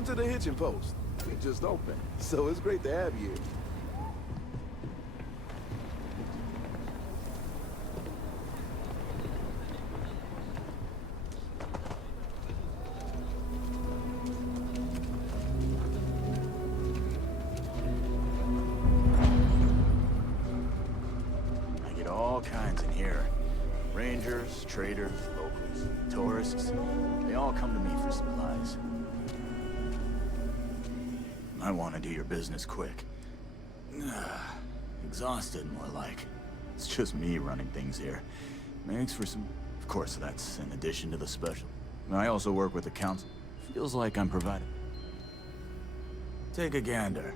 Welcome to the Hitching Post. We just opened, so it's great to have you here. I get all kinds in here. Rangers, traders, locals, tourists. They all come to me for supplies. I want to do your business quick. Exhausted, more like. It's just me running things here. Makes for some... Of course, that's in addition to the special. I also work with the council. Feels like I'm providing... Take a gander.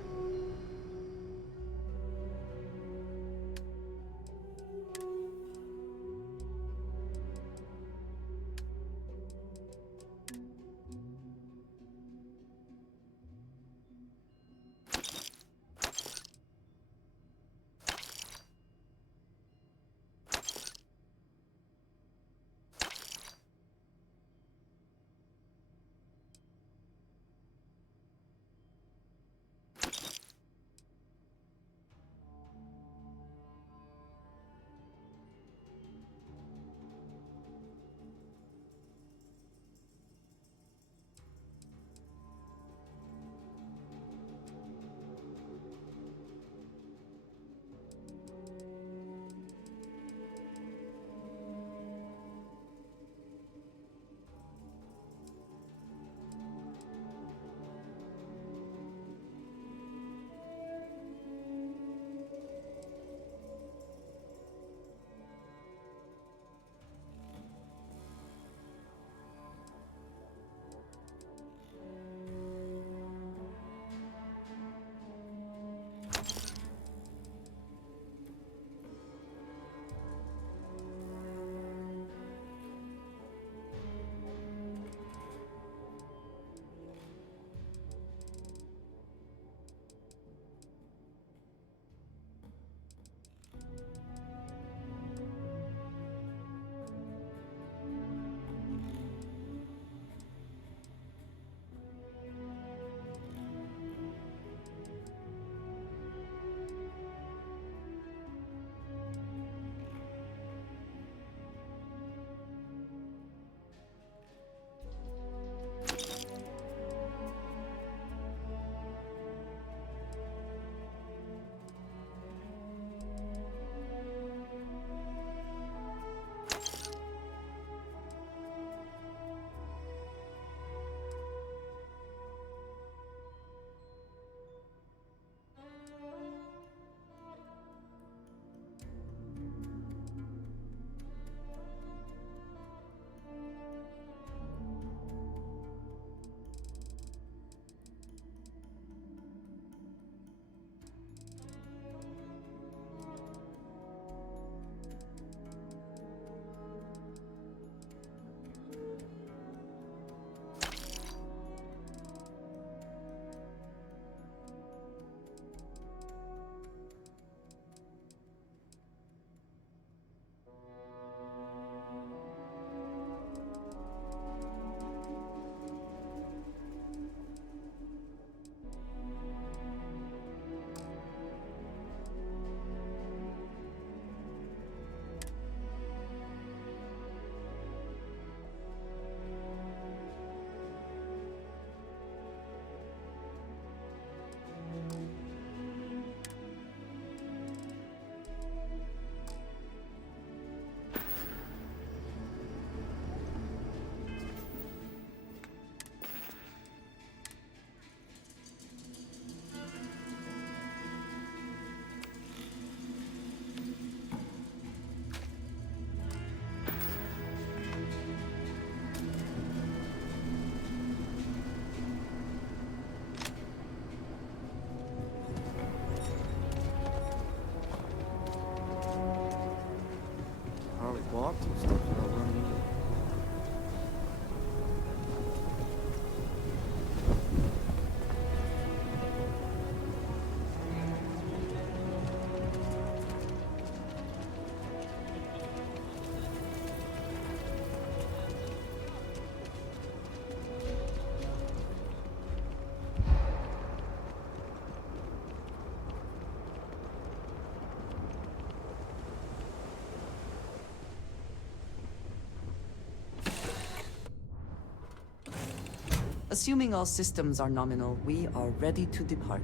Assuming all systems are nominal, we are ready to depart.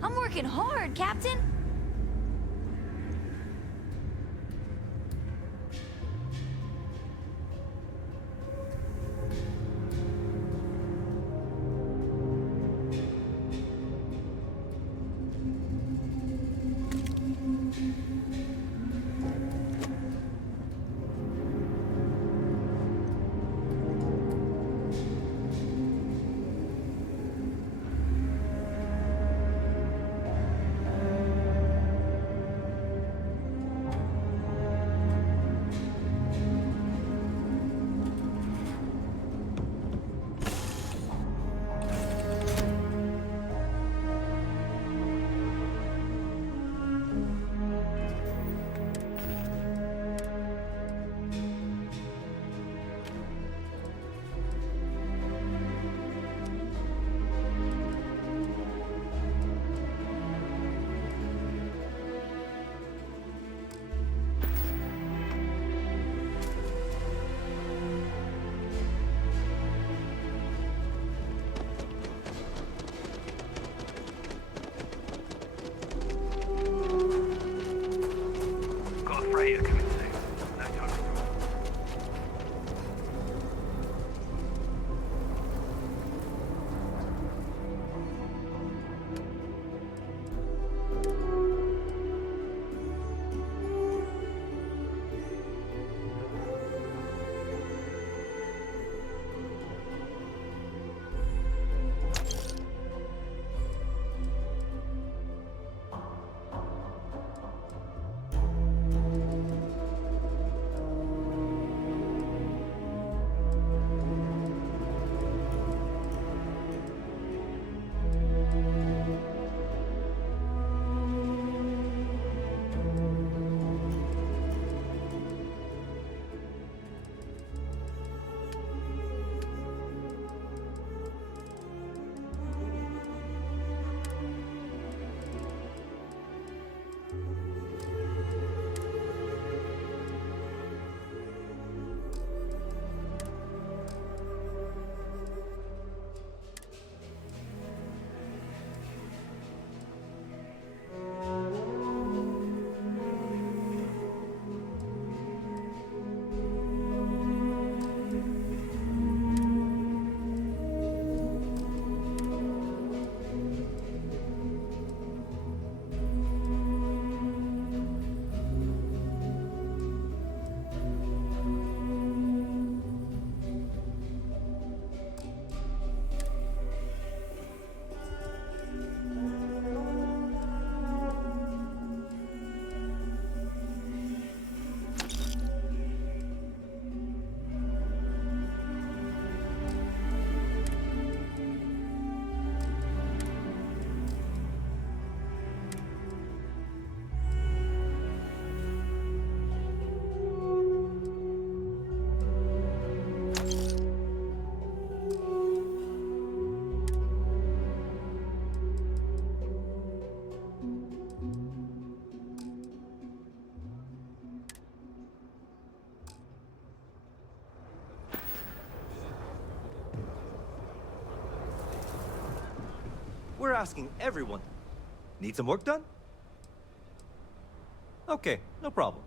I'm working hard, Captain. We're asking everyone. Need some work done? Okay, no problem.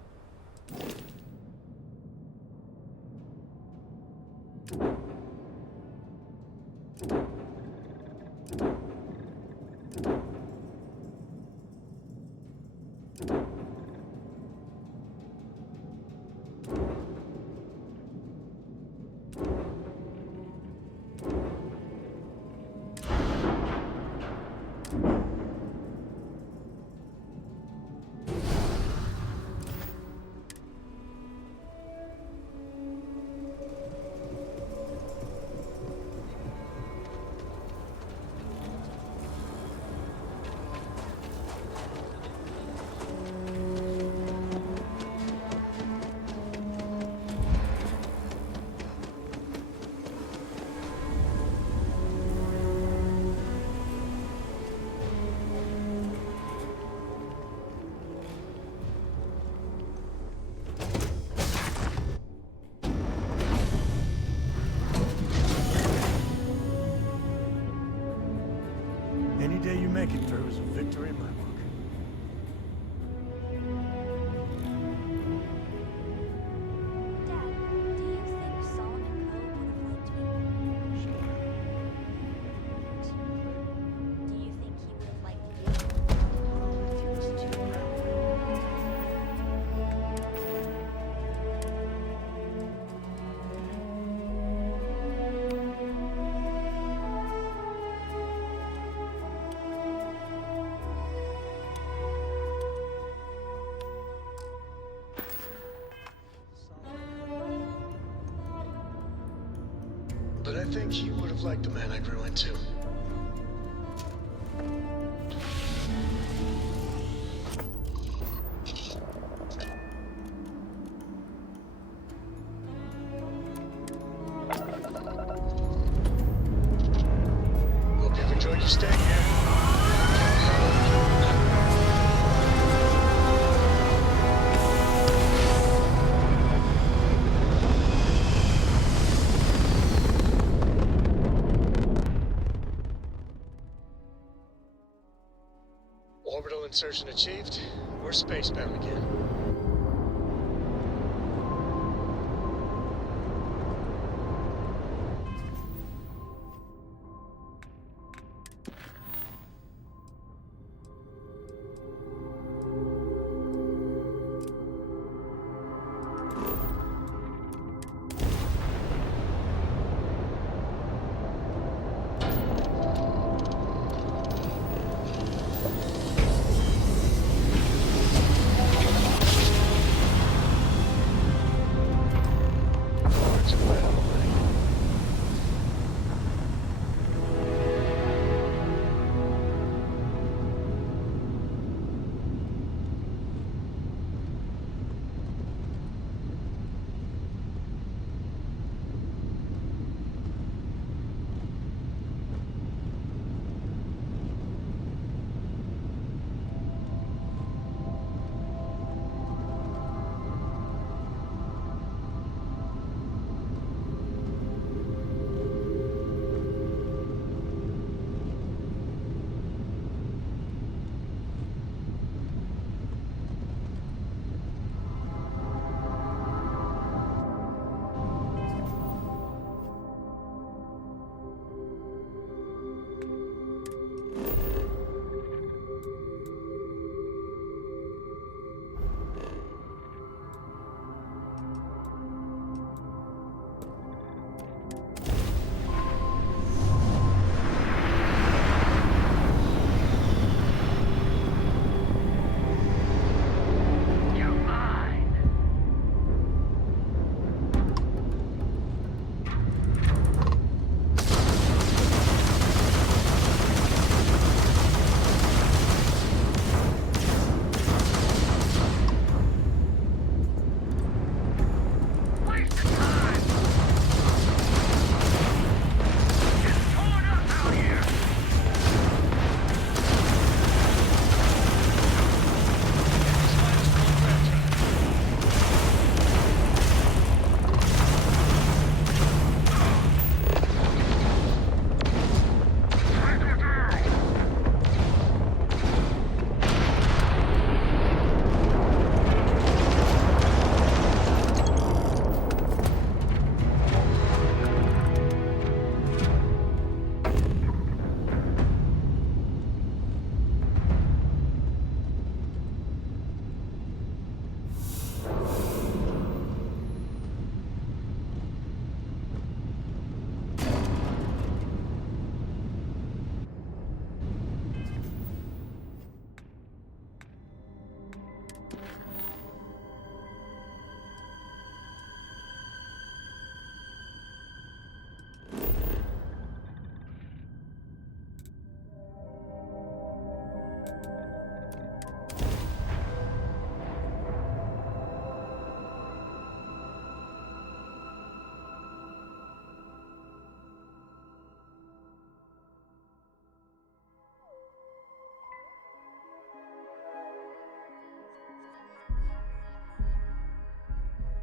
but I think he would have liked the man I grew into. Hope you've enjoyed your stay here. Orbital insertion achieved. We're spacebound again.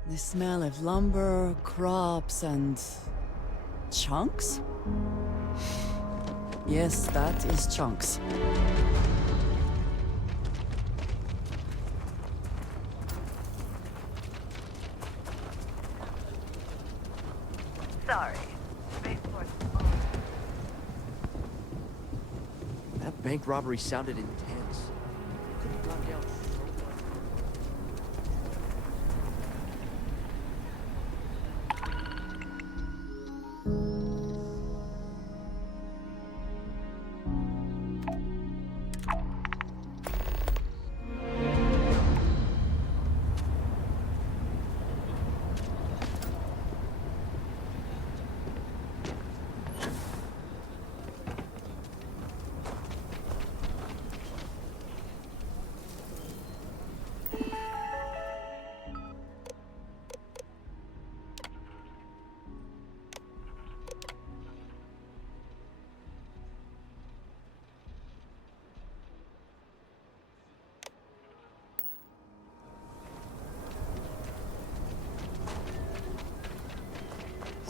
The smell of lumber, crops, and chunks? Yes, that is chunks. Sorry. Spaceport's on. That bank robbery sounded intense. Could have gone down so much.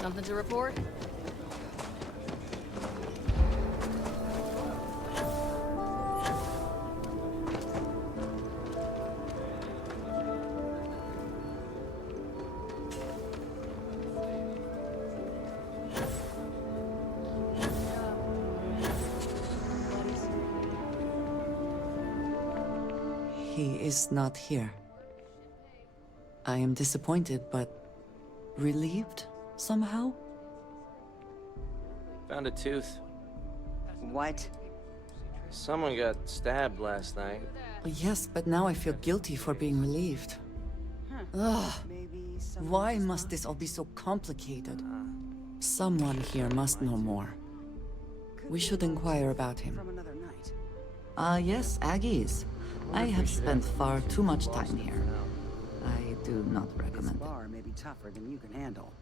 Something to report? He is not here. I am disappointed, but relieved somehow? Found a tooth. What? Someone got stabbed last night. Yes, but now I feel guilty for being relieved. Ugh. Why must this all be so complicated? Someone here must know more. We should inquire about him. Yes, Aggies. I have spent far too much time here. I do not recommend it. Bar may be tougher than you can handle.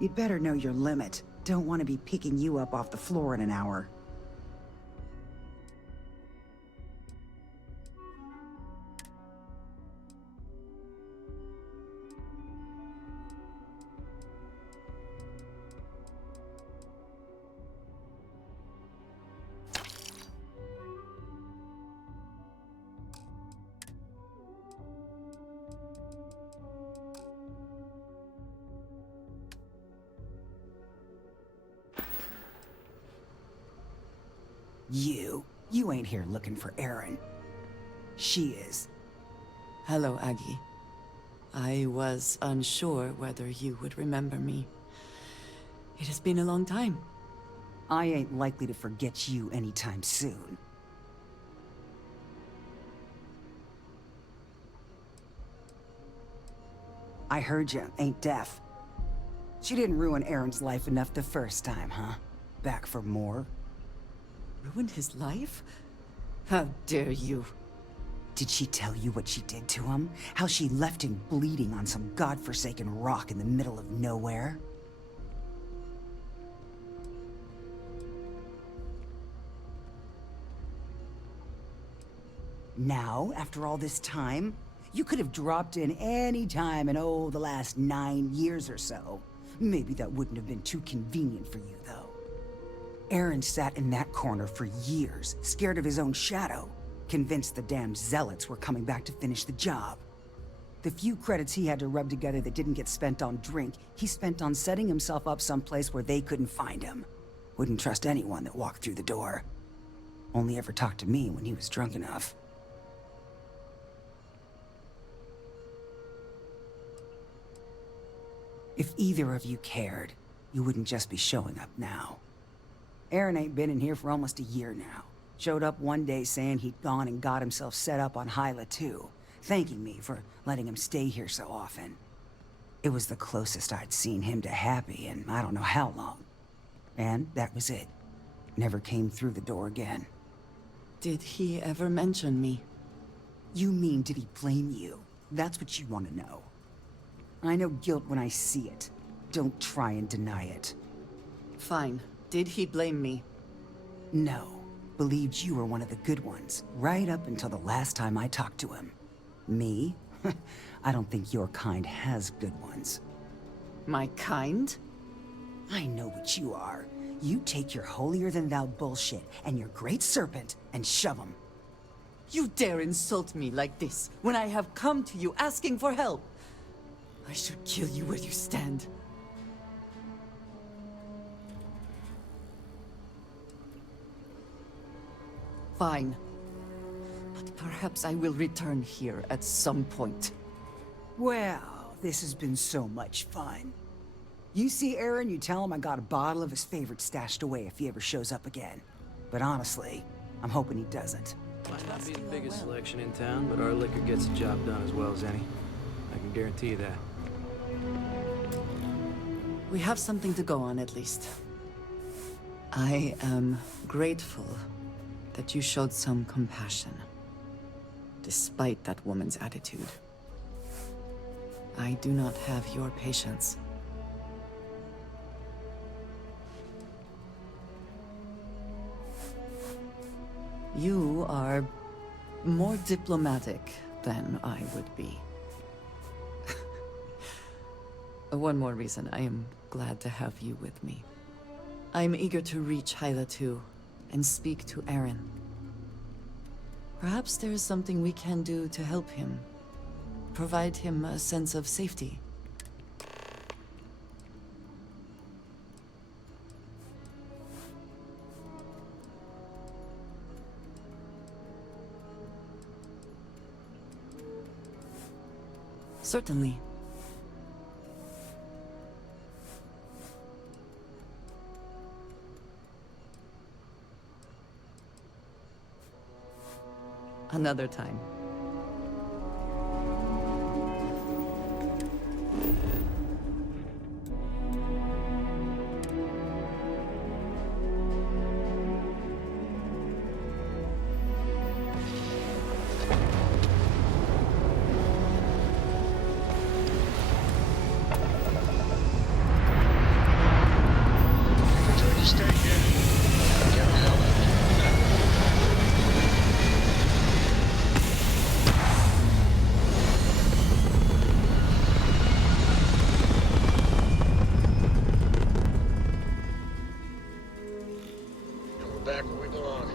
You'd better know your limit. Don't want to be picking you up off the floor in an hour. You ain't here looking for Erin. She is. Hello, Aggie. I was unsure whether you would remember me. It has been a long time. I ain't likely to forget you anytime soon. I heard you ain't deaf. She didn't ruin Erin's life enough the first time, huh? Back for more? Ruined his life? How dare you? Did she tell you what she did to him? How she left him bleeding on some godforsaken rock in the middle of nowhere? Now, after all this time, you could have dropped in any time in, the last 9 years or so. Maybe that wouldn't have been too convenient for you, though. Aaron sat in that corner for years, scared of his own shadow, convinced the damned zealots were coming back to finish the job. The few credits he had to rub together that didn't get spent on drink, he spent on setting himself up someplace where they couldn't find him. Wouldn't trust anyone that walked through the door. Only ever talked to me when he was drunk enough. If either of you cared, you wouldn't just be showing up now. Aaron ain't been in here for almost a year now. Showed up one day saying he'd gone and got himself set up on Hyla too, thanking me for letting him stay here so often. It was the closest I'd seen him to happy in I don't know how long. And that was it. Never came through the door again. Did he ever mention me? You mean, did he blame you? That's what you want to know. I know guilt when I see it. Don't try and deny it. Fine. Did he blame me? No. Believed you were one of the good ones, right up until the last time I talked to him. Me? I don't think your kind has good ones. My kind? I know what you are. You take your holier-than-thou bullshit and your great serpent and shove them. You dare insult me like this when I have come to you asking for help? I should kill you where you stand. Fine. But perhaps I will return here at some point. Well, this has been so much fun. You see Aaron, you tell him I got a bottle of his favorite stashed away if he ever shows up again. But honestly, I'm hoping he doesn't. Might not be the biggest selection in town, but our liquor gets the job done as well as any. I can guarantee you that. We have something to go on, at least. I am grateful that you showed some compassion, despite that woman's attitude. I do not have your patience. You are more diplomatic than I would be. One more reason I am glad to have you with me. I'm eager to reach Hyla too, and speak to Aaron. Perhaps there is something we can do to help him. Provide him a sense of safety. Certainly. Another time. Enjoy your stay here. Get the hell out. And we're back where we belong.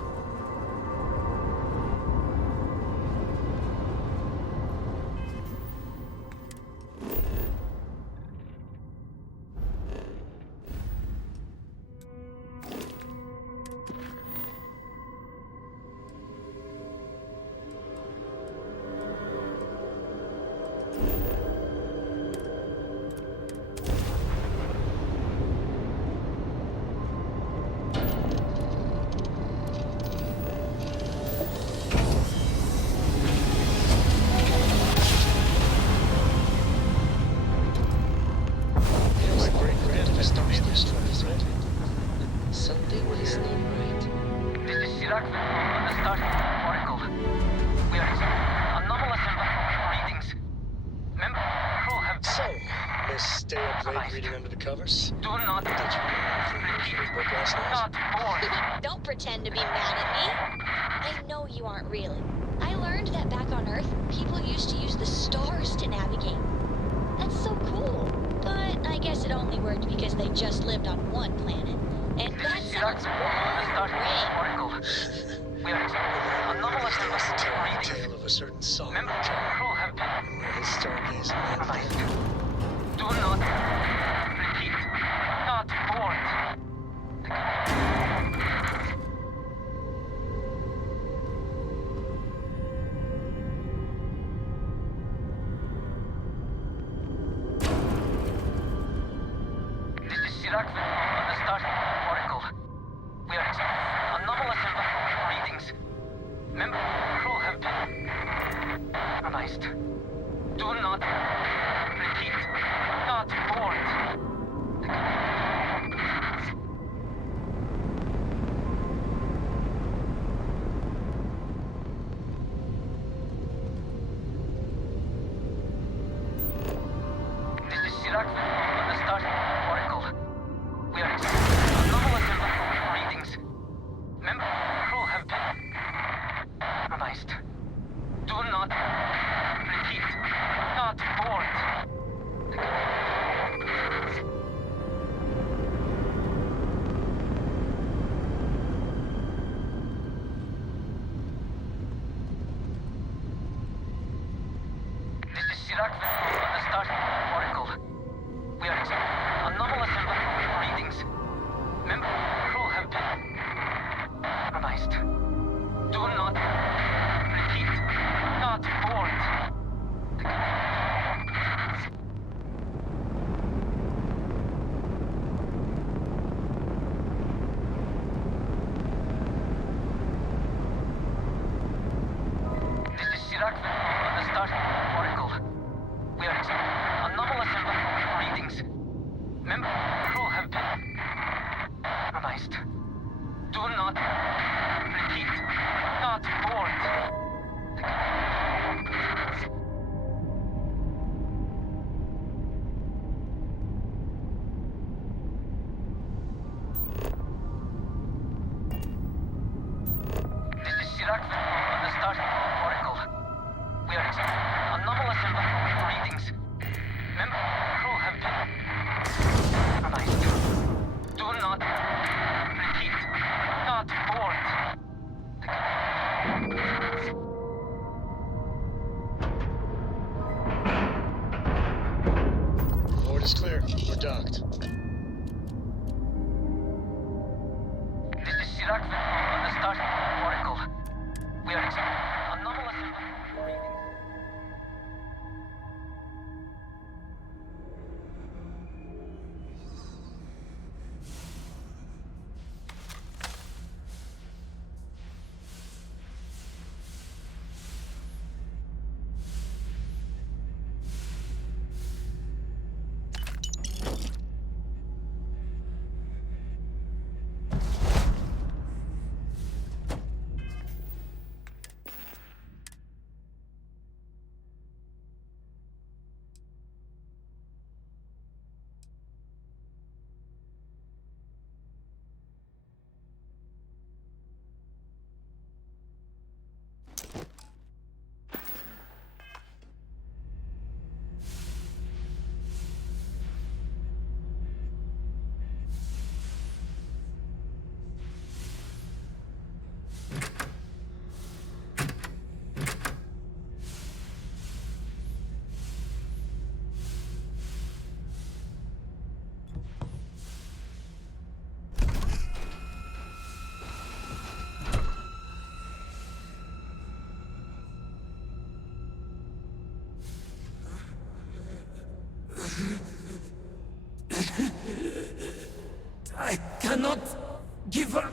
You know, my great-grandpa started this place, right? Something is not right. This is Chirac on the Starfield Oracle. We are anomalous readings. Member control have... So, Miss Stay Up Late reading under the covers? Do not Did you read your book last night? not bored. Don't pretend to be mad at me. I know you aren't really. I learned that back on Earth, people used to use the stars to navigate. That's so cool. But I guess it only worked because they just lived on one planet. And that Chirac sounds on the Starfield boring. Oracle. We are anomalous He wants to tell me the readings. tale of a certain song Member control have and where his stargazing man lived. do not repeat. Not bored. This is Chirac on the Starfield Oracle. We are anomalous readings. Member control have been analyzed. Do not repeat. Not bored. This is Chirac on the Starfield Oracle. We are anomalous readings. Member control have been analyzed. Do not repeat. Not bored. This is Chirac on the Starfield Oracle. We are anomalous readings. Member control have been analyzed. Do not repeat. Not bored. This is Chirac on the Starfield Oracle. We are It's clear. We're docked. This is Sirac on the Starfield Oracle. We are experiencing anomalous readings. I cannot give up.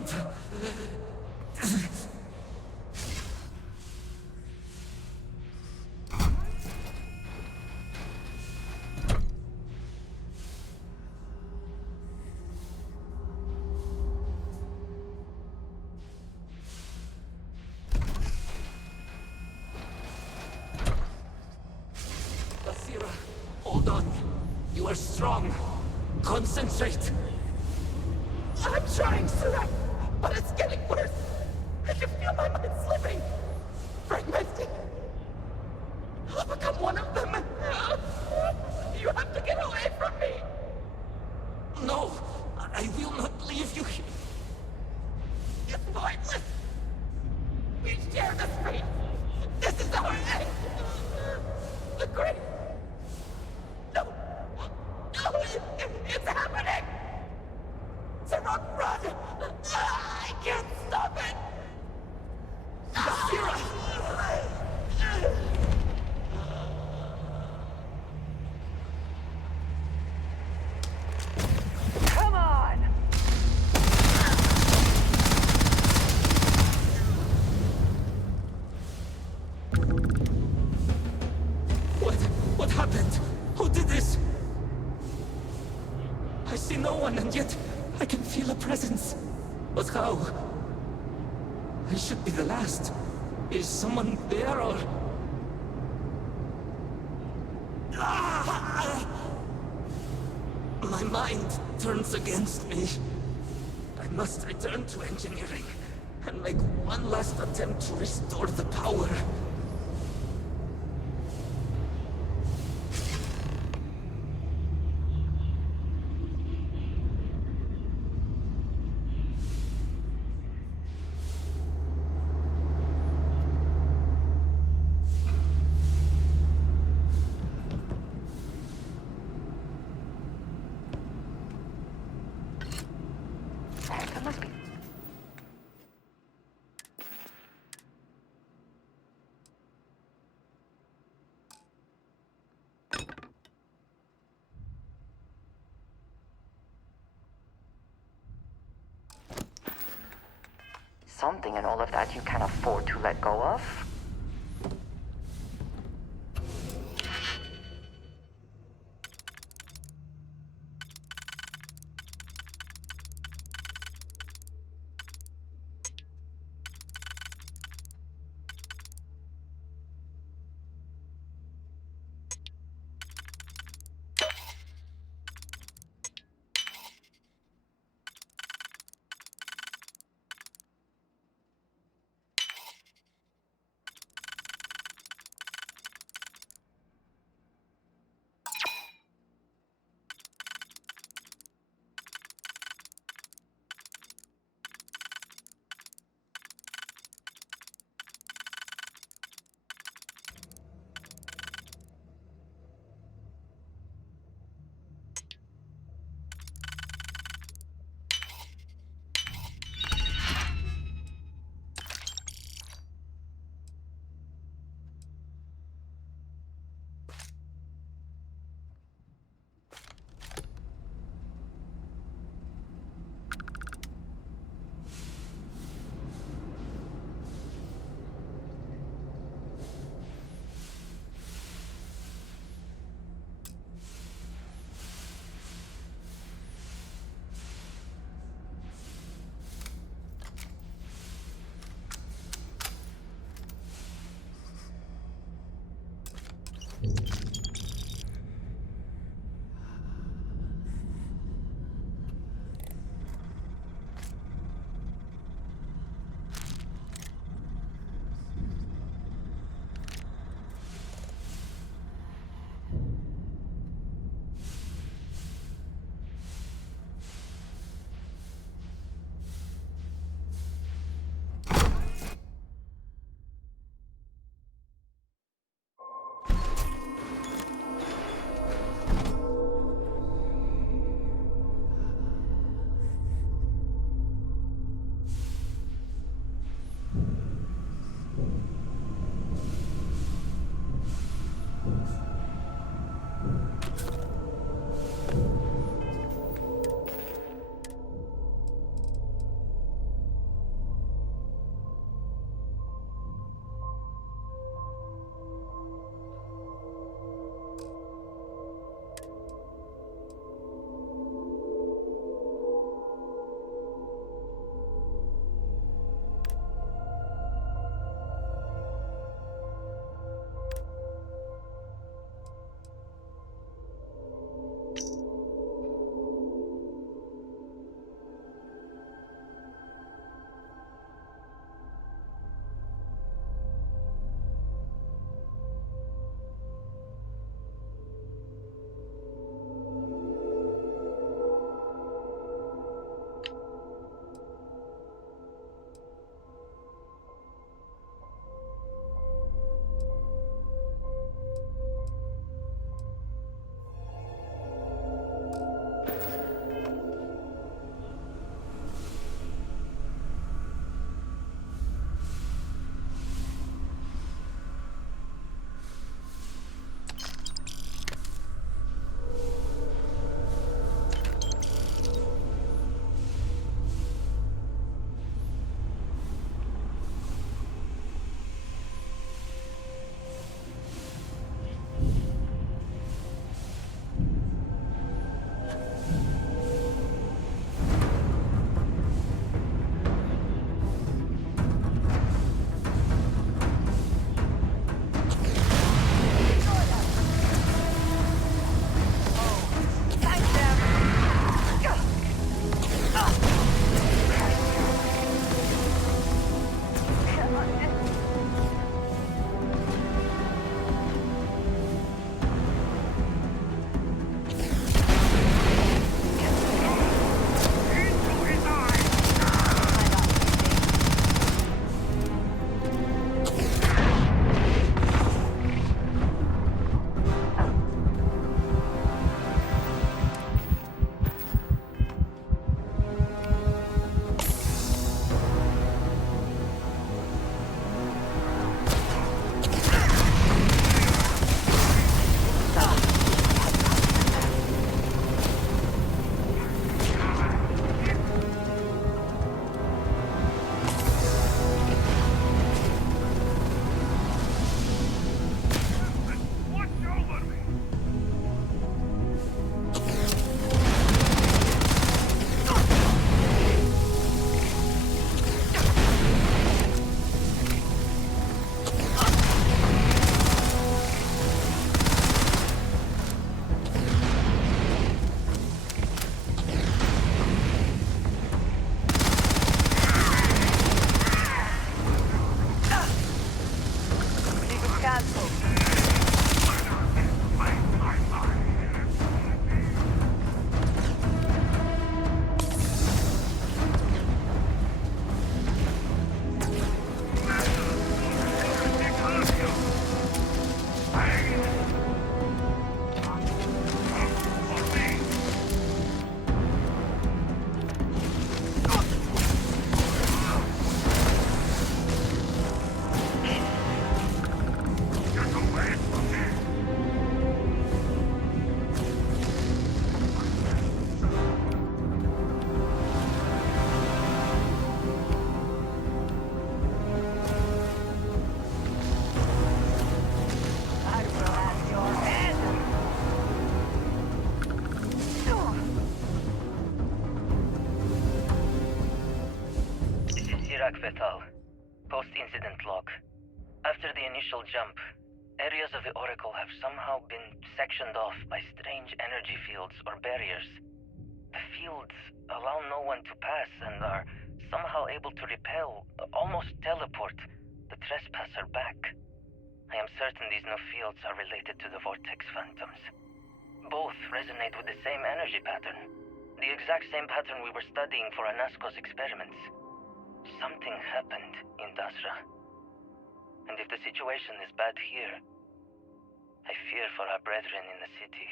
Basira, hold on. You are strong. Concentrate. I'm trying, Sarah, but it's getting worse. I can feel my mind slipping, fragmenting. I'll become one of them. You have to get away from me. No, I will not leave you here. It's pointless. We share the space. This is our end. The great. No, no, it's happening. Sarah, run! I can't stop it! Basira! Come on! What happened? Who did this? I see no one, and yet I can feel a presence. But how? I should be the last. Is someone there, or... Ah! My mind turns against me. I must return to engineering and make one last attempt to restore the power. That must be... Something in all of that you can afford to let go of? Fetal. Post-incident log. After the initial jump, areas of the Oracle have somehow been sectioned off by strange energy fields or barriers. The fields allow no one to pass and are somehow able to repel, almost teleport, the trespasser back. I am certain these new fields are related to the Vortex Phantoms. Both resonate with the same energy pattern. The exact same pattern we were studying for Anasco's experiments. Something happened in Dasra. And if the situation is bad here, I fear for our brethren in the city.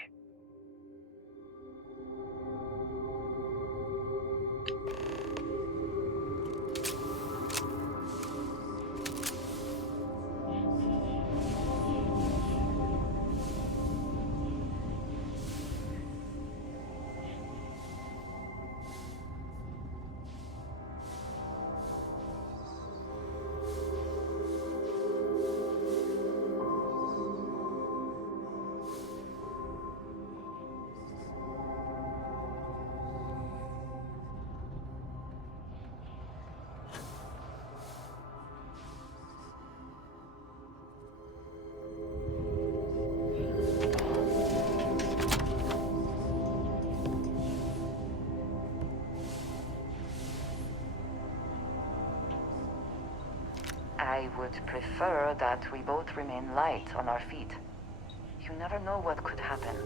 I would prefer that we both remain light on our feet. You never know what could happen.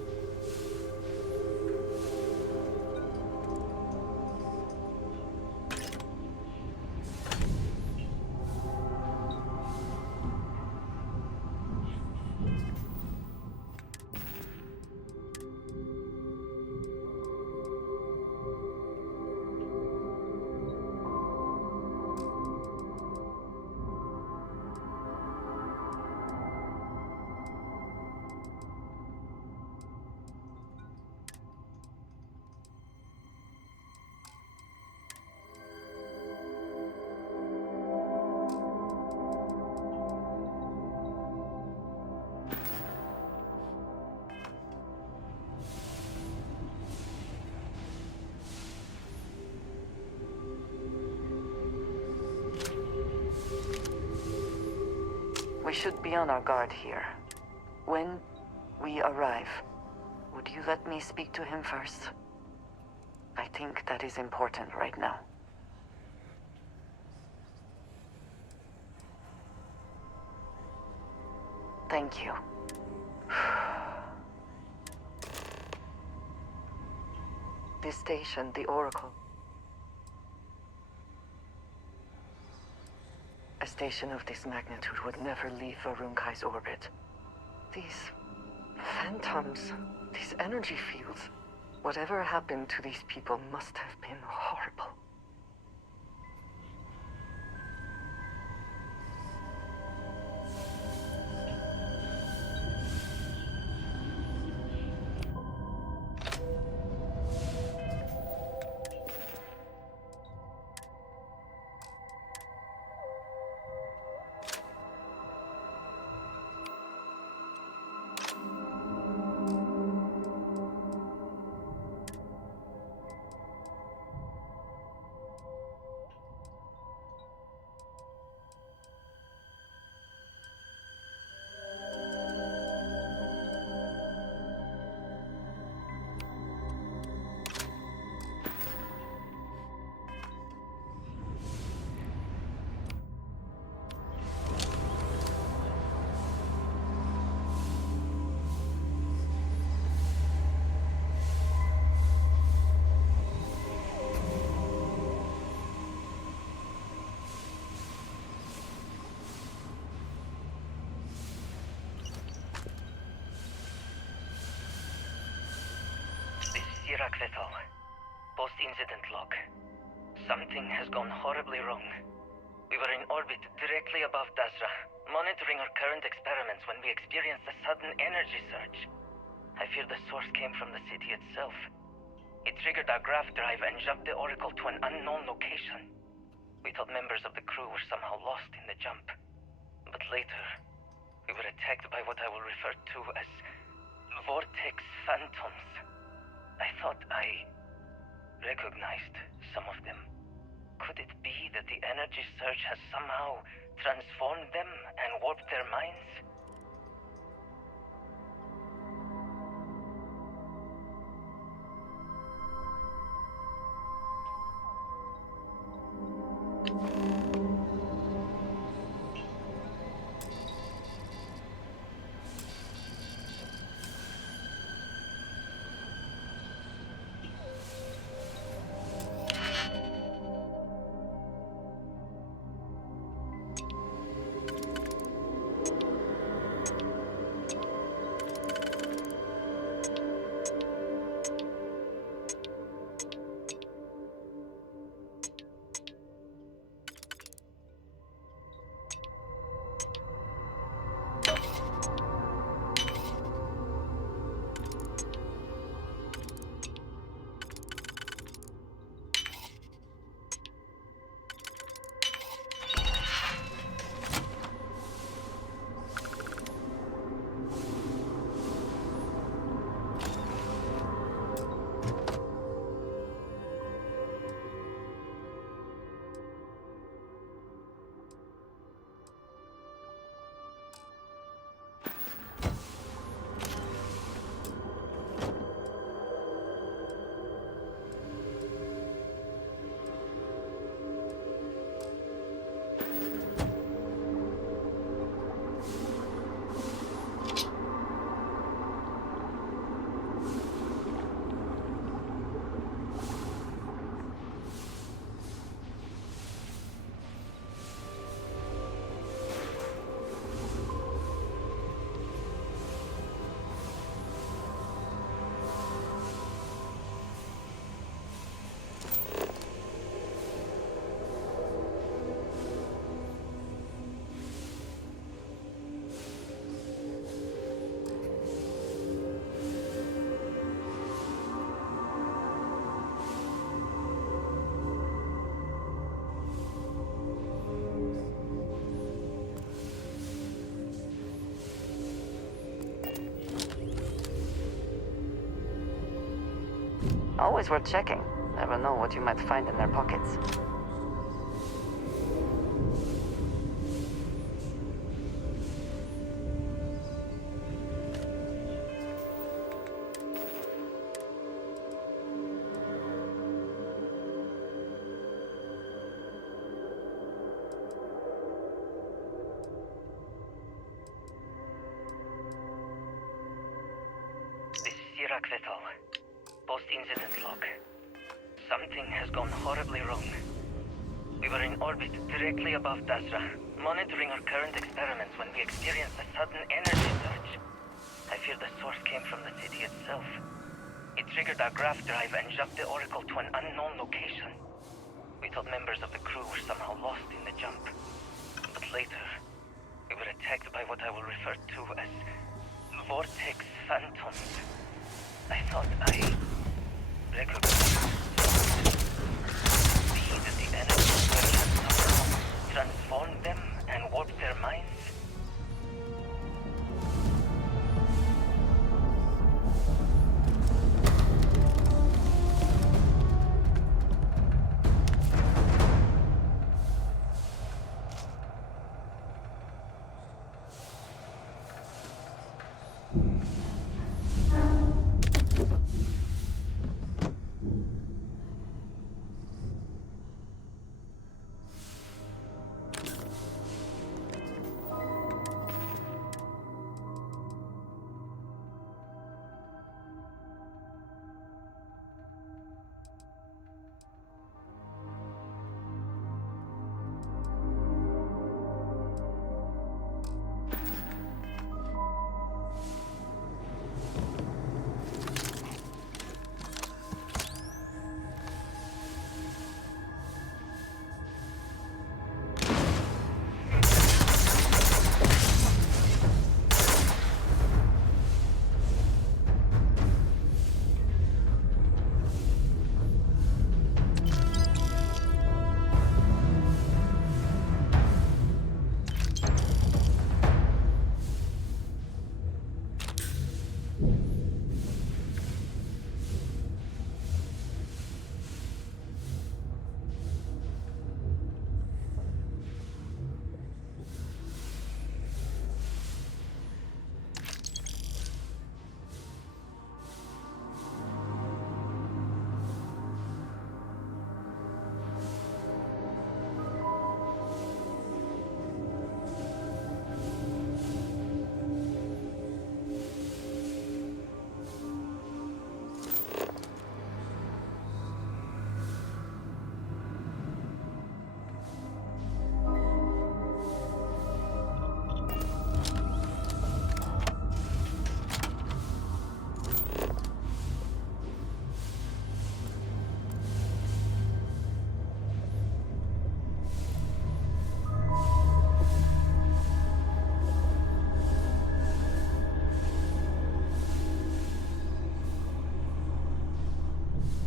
We should be on our guard here. When we arrive, would you let me speak to him first? I think that is important right now. Thank you. This station, the Oracle. A station of this magnitude would never leave Varunkai's orbit. These phantoms, these energy fields, whatever happened to these people must have been horrible. Vital. Post-incident log. Something has gone horribly wrong. We were in orbit directly above Dazra, monitoring our current experiments when we experienced a sudden energy surge. I fear the source came from the city itself. It triggered our grav drive and shoved the Oracle to an unknown location. We thought members of the crew were somehow lost in the jump. But later, we were attacked by what I will refer to as Vortex Phantoms. I thought I recognized some of them. Could it be that the energy surge has somehow transformed them and warped their minds? Always worth checking. Never know what you might find in their pockets. This is Vital. Post-incident log. Something has gone horribly wrong. We were in orbit directly above Dazra, monitoring our current experiments when we experienced a sudden energy surge. I fear the source came from the city itself. It triggered our grav drive and shoved the Oracle to an unknown location. We thought members of the crew were somehow lost in the jump. But later, we were attacked by what I will refer to as Vortex Phantoms. I thought I recognized see that the energy surge had somehow transformed them and warped their minds.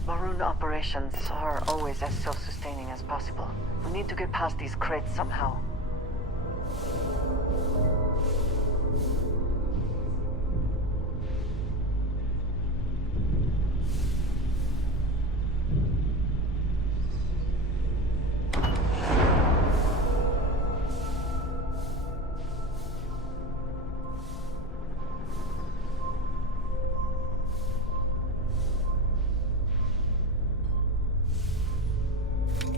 Maroon operations are always as self-sustaining as possible. We need to get past these crates somehow.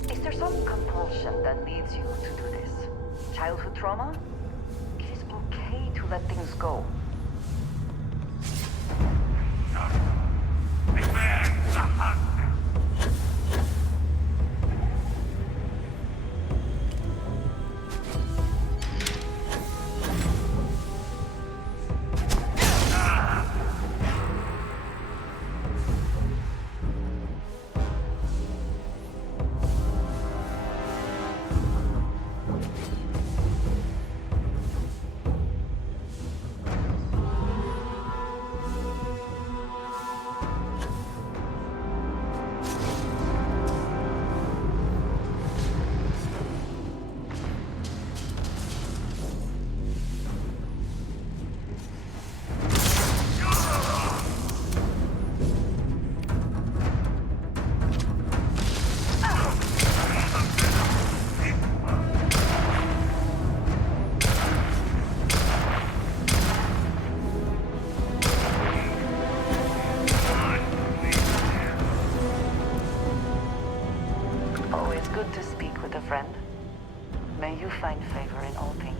Is there some compulsion that leads you to do this? Childhood trauma? It is okay to let things go. Always good to speak with a friend. May you find favor in all things.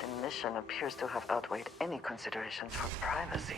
The mission appears to have outweighed any consideration for privacy.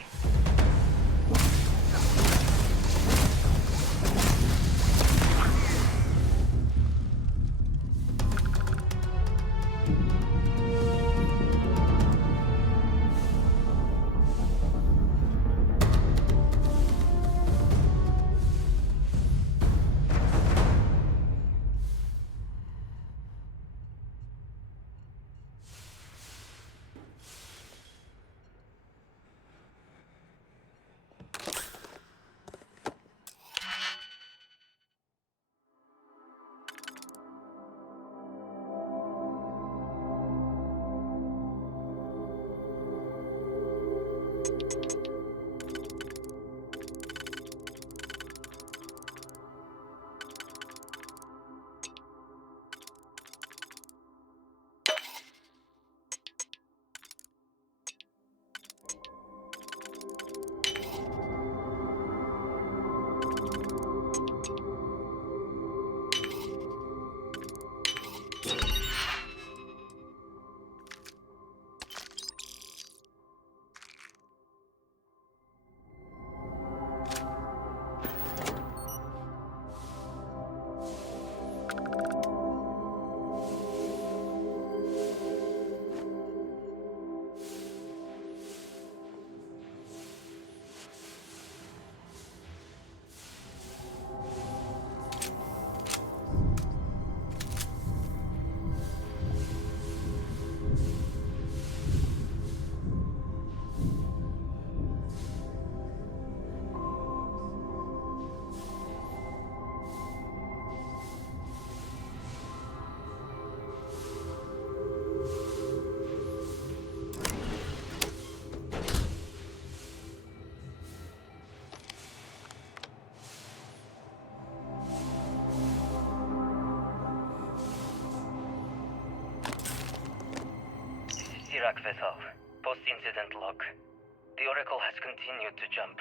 continued to jump.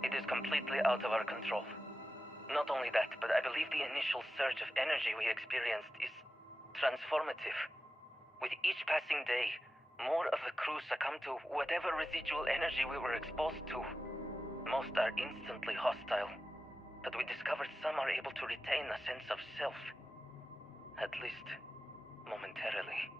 It is completely out of our control. Not only that, but I believe the initial surge of energy we experienced is transformative. With each passing day, more of the crew succumb to whatever residual energy we were exposed to. Most are instantly hostile, but we discovered some are able to retain a sense of self. At least, momentarily.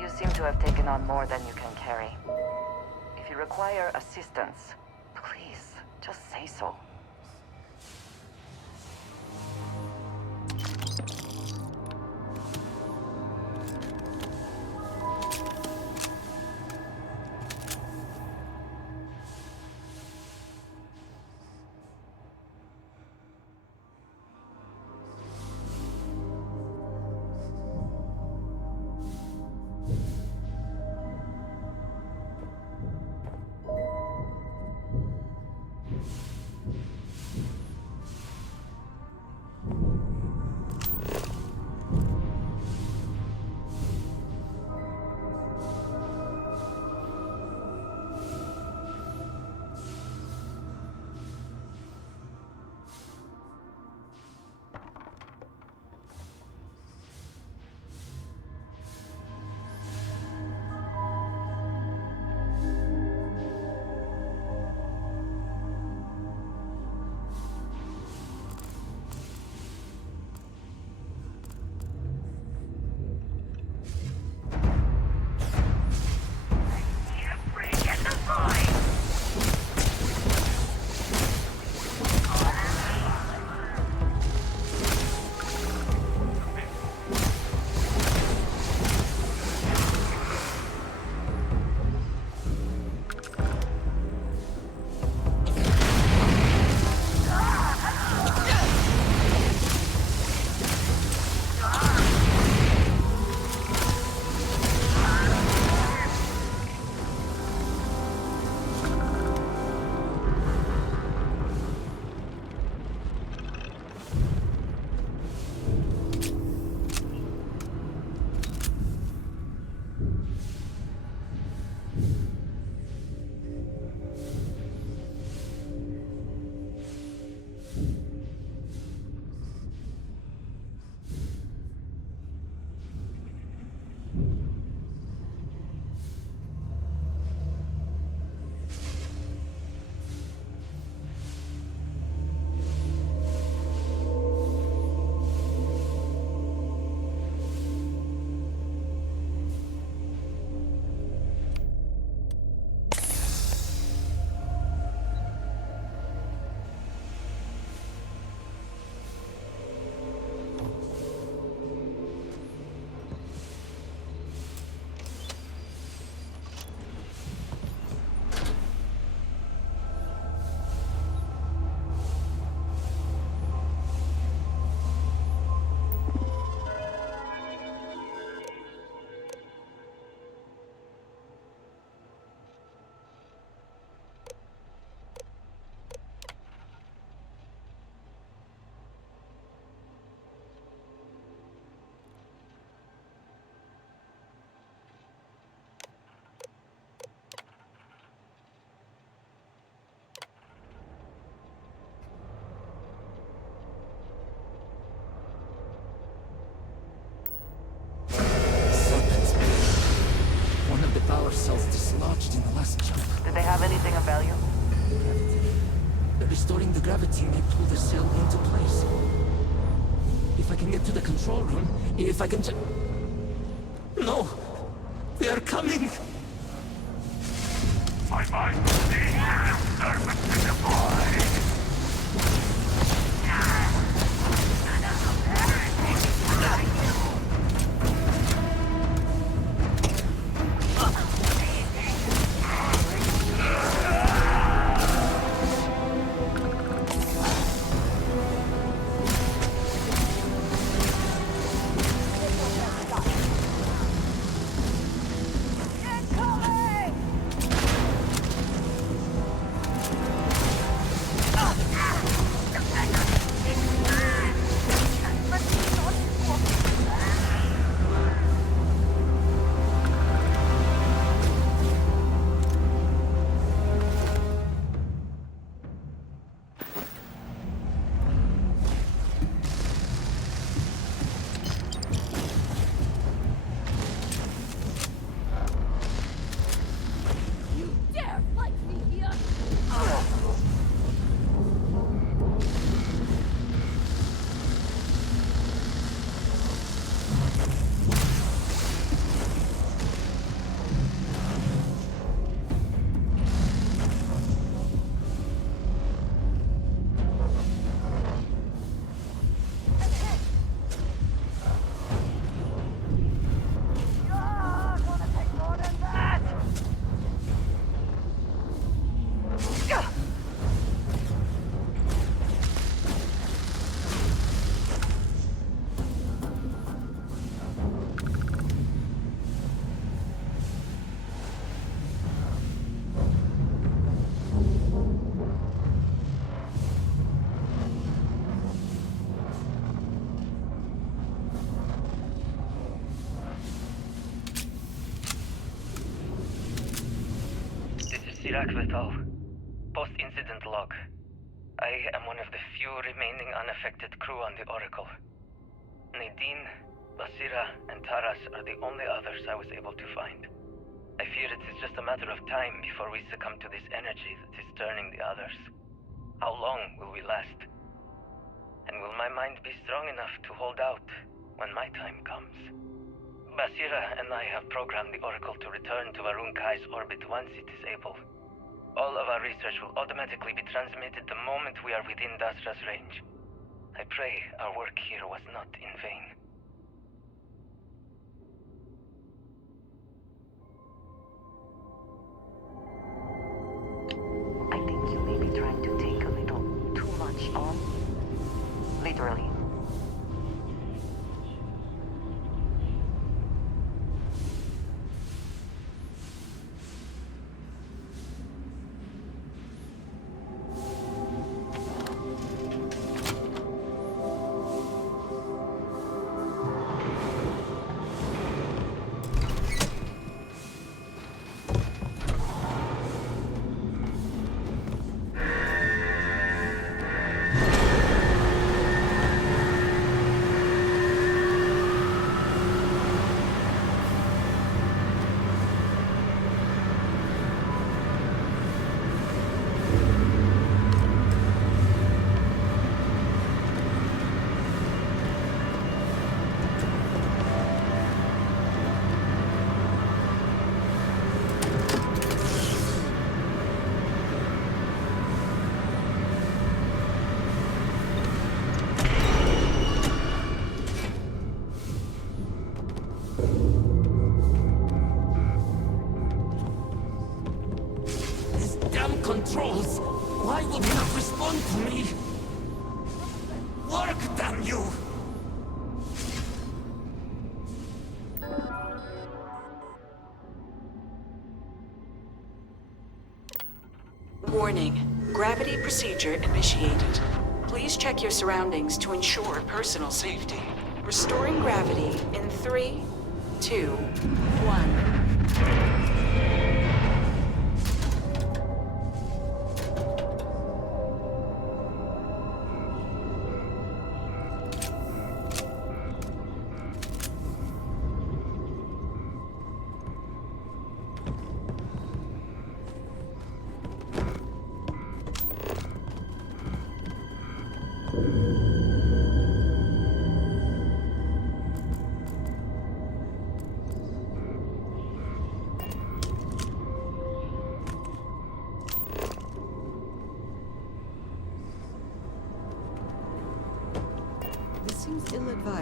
You seem to have taken on more than you can carry. If you require assistance, please, just say so. power cells dislodged in the last jump. Did they have anything of value? Restoring the gravity may pull the cell into place. If I can get to the control room, if I can No! They are coming! My mind is servant to the boy! Iraq Vital. Post-incident log. I am one of the few remaining unaffected crew on the Oracle. Nadine, Basira, and Taras are the only others I was able to find. I fear it is just a matter of time before we succumb to this energy that is turning the others. How long will we last? And will my mind be strong enough to hold out when my time comes? Basira and I have programmed the Oracle to return to Varun Kai's orbit once it is able. All of our research will automatically be transmitted the moment we are within Dasra's range. I pray our work here was not in vain. I think you may be trying to take a little too much on. Literally. Controls! Why would he not respond to me? Work, damn you! Warning. Gravity procedure initiated. Please check your surroundings to ensure personal safety. Restoring gravity in 3, 2, 1.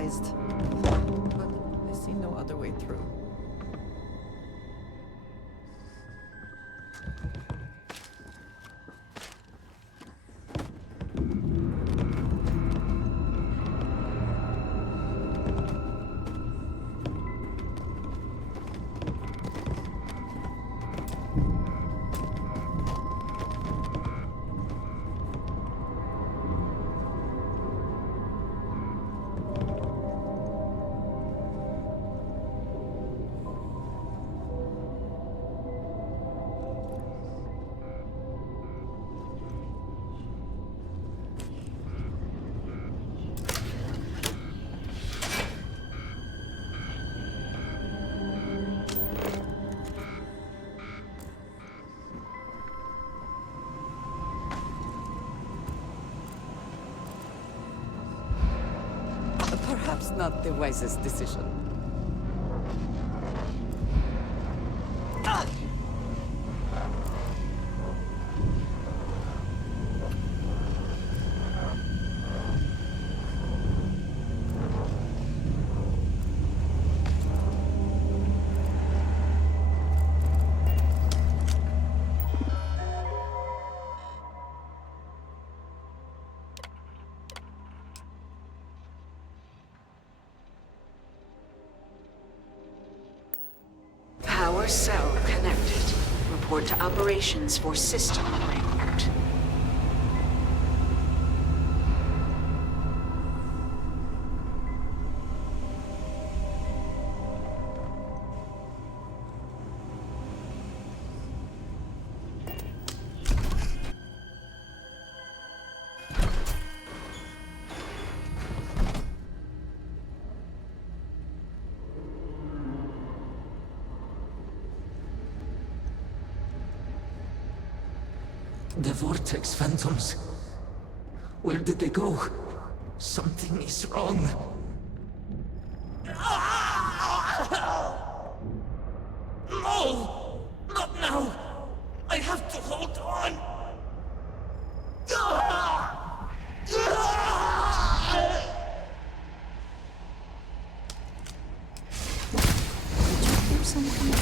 advised. But I see no other way through. Perhaps not the wisest decision. Power cell connected. Report to operations for system reboot. The Vortex Phantoms. Where did they go? Something is wrong. No! Not now! I have to hold on! Did you hear something?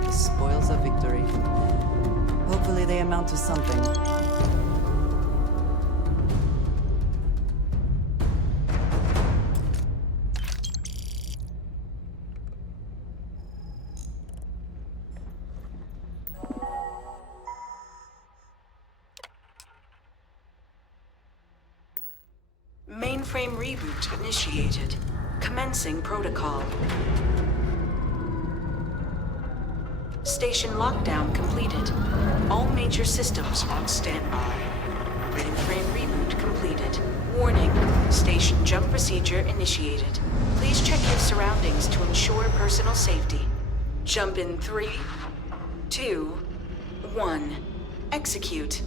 The spoils of victory. Hopefully they amount to something. Mainframe reboot initiated. Commencing protocol. Station lockdown completed. All major systems on standby. Mainframe reboot completed. Warning. Station jump procedure initiated. Please check your surroundings to ensure personal safety. Jump in 3, 2, 1. Execute.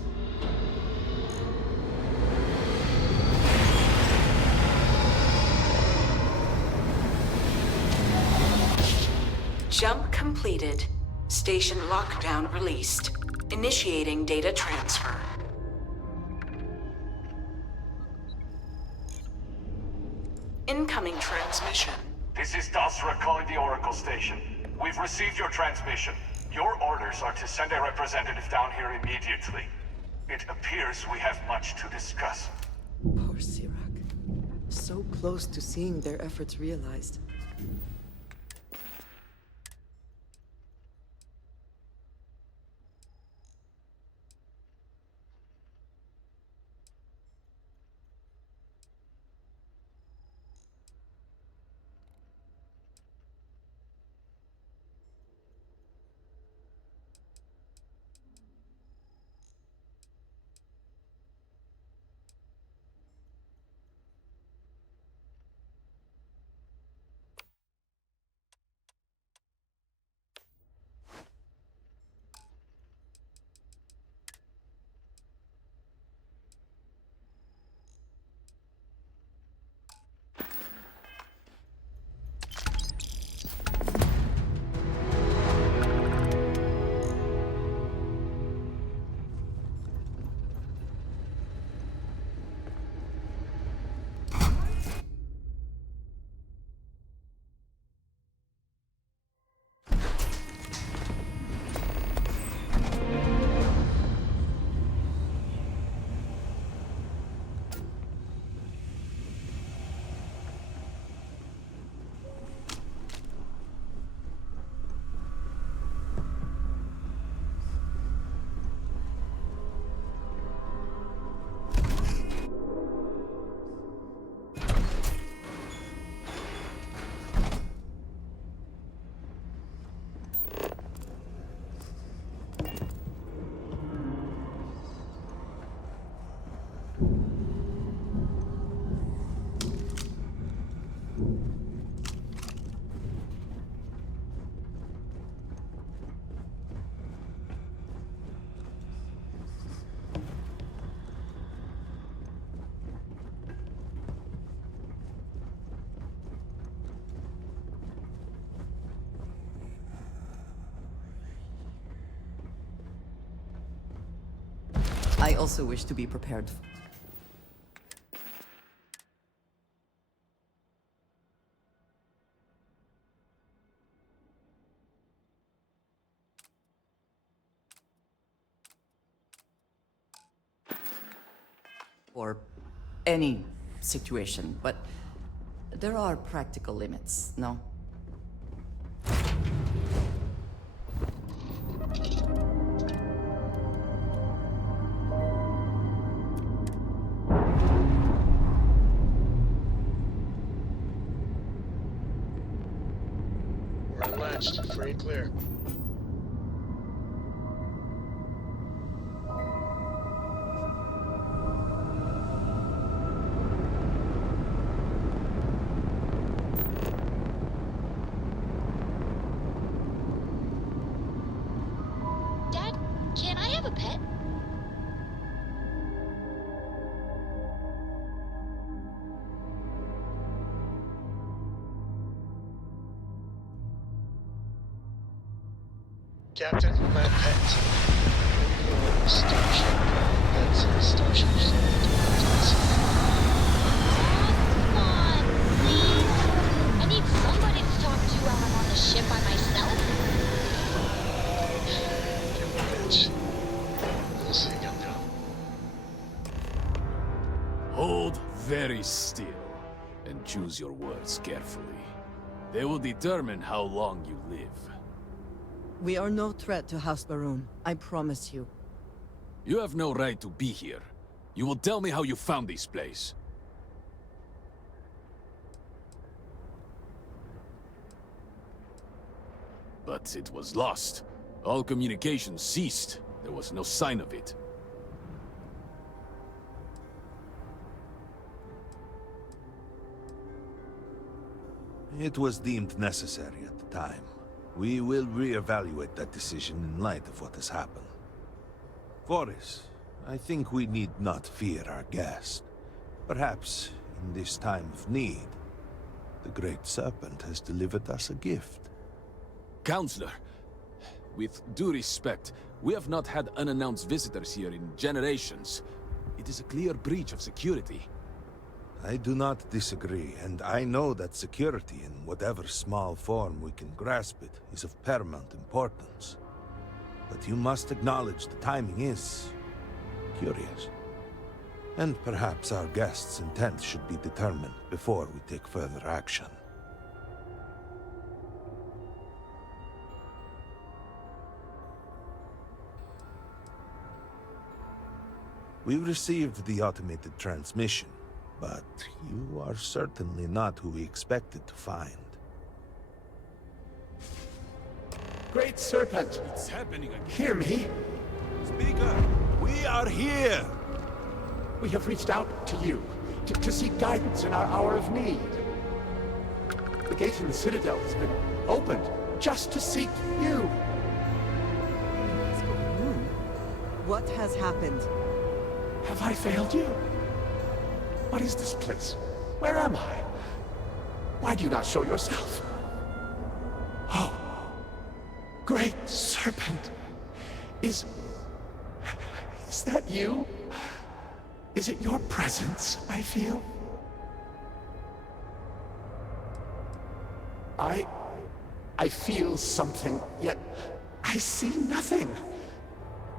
Jump completed. Station lockdown released. Initiating data transfer. Incoming transmission. This is Dasra calling the Oracle station. We've received your transmission. Your orders are to send a representative down here immediately. It appears we have much to discuss. Poor Sirac. So close to seeing their efforts realized. I also wish to be prepared. Or any situation, but there are practical limits, no? We're unlatched. Free and clear. Dad, can I have a pet? Captain, my pet. Your starship. That's a starship. Come on, please. I need somebody to talk to while I'm on the ship by myself. Bitch. We'll see you now. Hold very still and choose your words carefully. They will determine how long you live. We are no threat to House Baroon, I promise you. You have no right to be here. You will tell me how you found this place. But it was lost. All communication ceased. There was no sign of it. It was deemed necessary at the time. We will re-evaluate that decision in light of what has happened. Forrest, I think we need not fear our guest. Perhaps, in this time of need, the Great Serpent has delivered us a gift. Counselor, with due respect, we have not had unannounced visitors here in generations. It is a clear breach of security. I do not disagree, and I know that security, in whatever small form we can grasp it, is of paramount importance. But you must acknowledge the timing is curious. And perhaps our guest's intent should be determined before we take further action. We received the automated transmission. But you are certainly not who we expected to find. Great Serpent! It's happening again. Hear me? Speaker, we are here! We have reached out to you to seek guidance in our hour of need. The gate in the Citadel has been opened just to seek you. What has happened? Have I failed you? What is this place? Where am I? Why do you not show yourself? Oh, Great Serpent. Is that you? Is it your presence I feel? I feel something, yet I see nothing.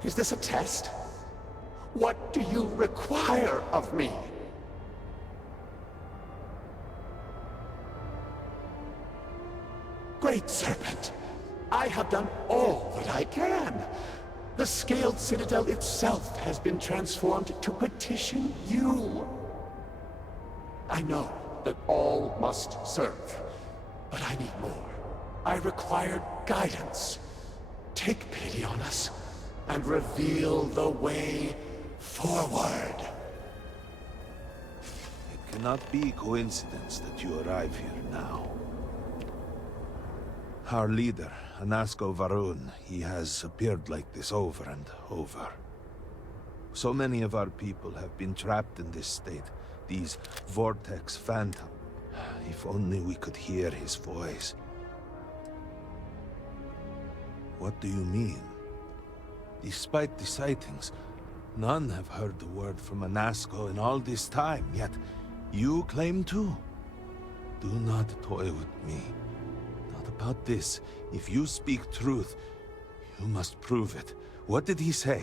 Is this a test? What do you require of me? Great Serpent, I have done all that I can. The scaled citadel itself has been transformed to petition you. I know that all must serve, but I need more. I require guidance. Take pity on us and reveal the way forward. It cannot be coincidence that you arrive here now. Our leader, Anasko Varun, he has appeared like this over and over. So many of our people have been trapped in this state, these vortex phantom. If only we could hear his voice. What do you mean? Despite the sightings, None have heard the word from Anasco in all this time, yet you claim to? Do not toy with me. Not about this. If you speak truth, you must prove it. What did he say?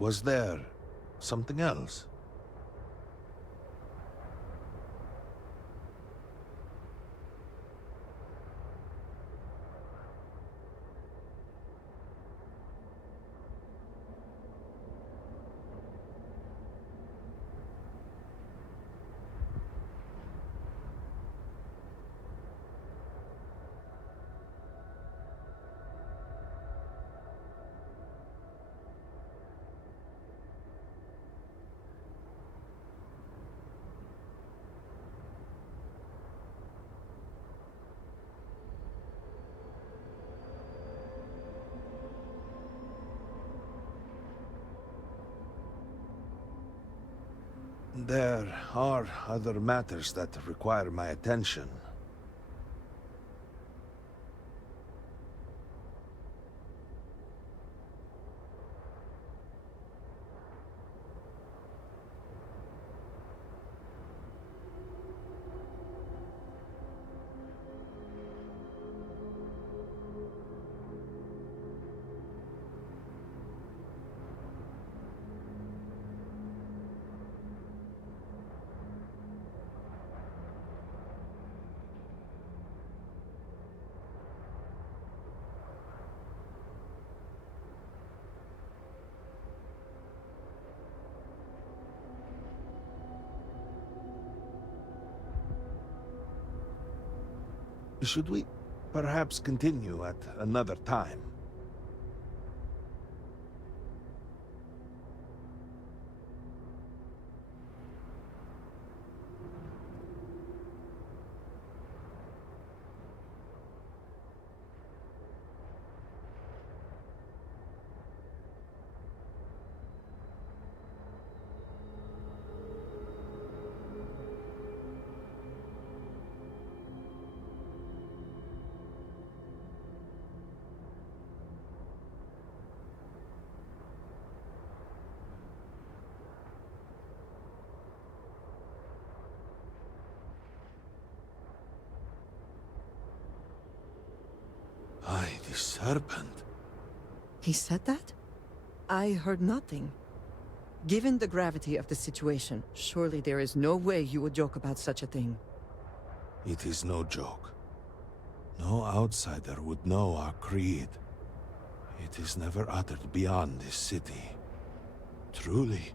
Was there something else? There are other matters that require my attention. Should we perhaps continue at another time? Aye, the serpent. He said that? I heard nothing. Given the gravity of the situation, surely there is no way you would joke about such a thing. It is no joke. No outsider would know our creed. It is never uttered beyond this city. Truly,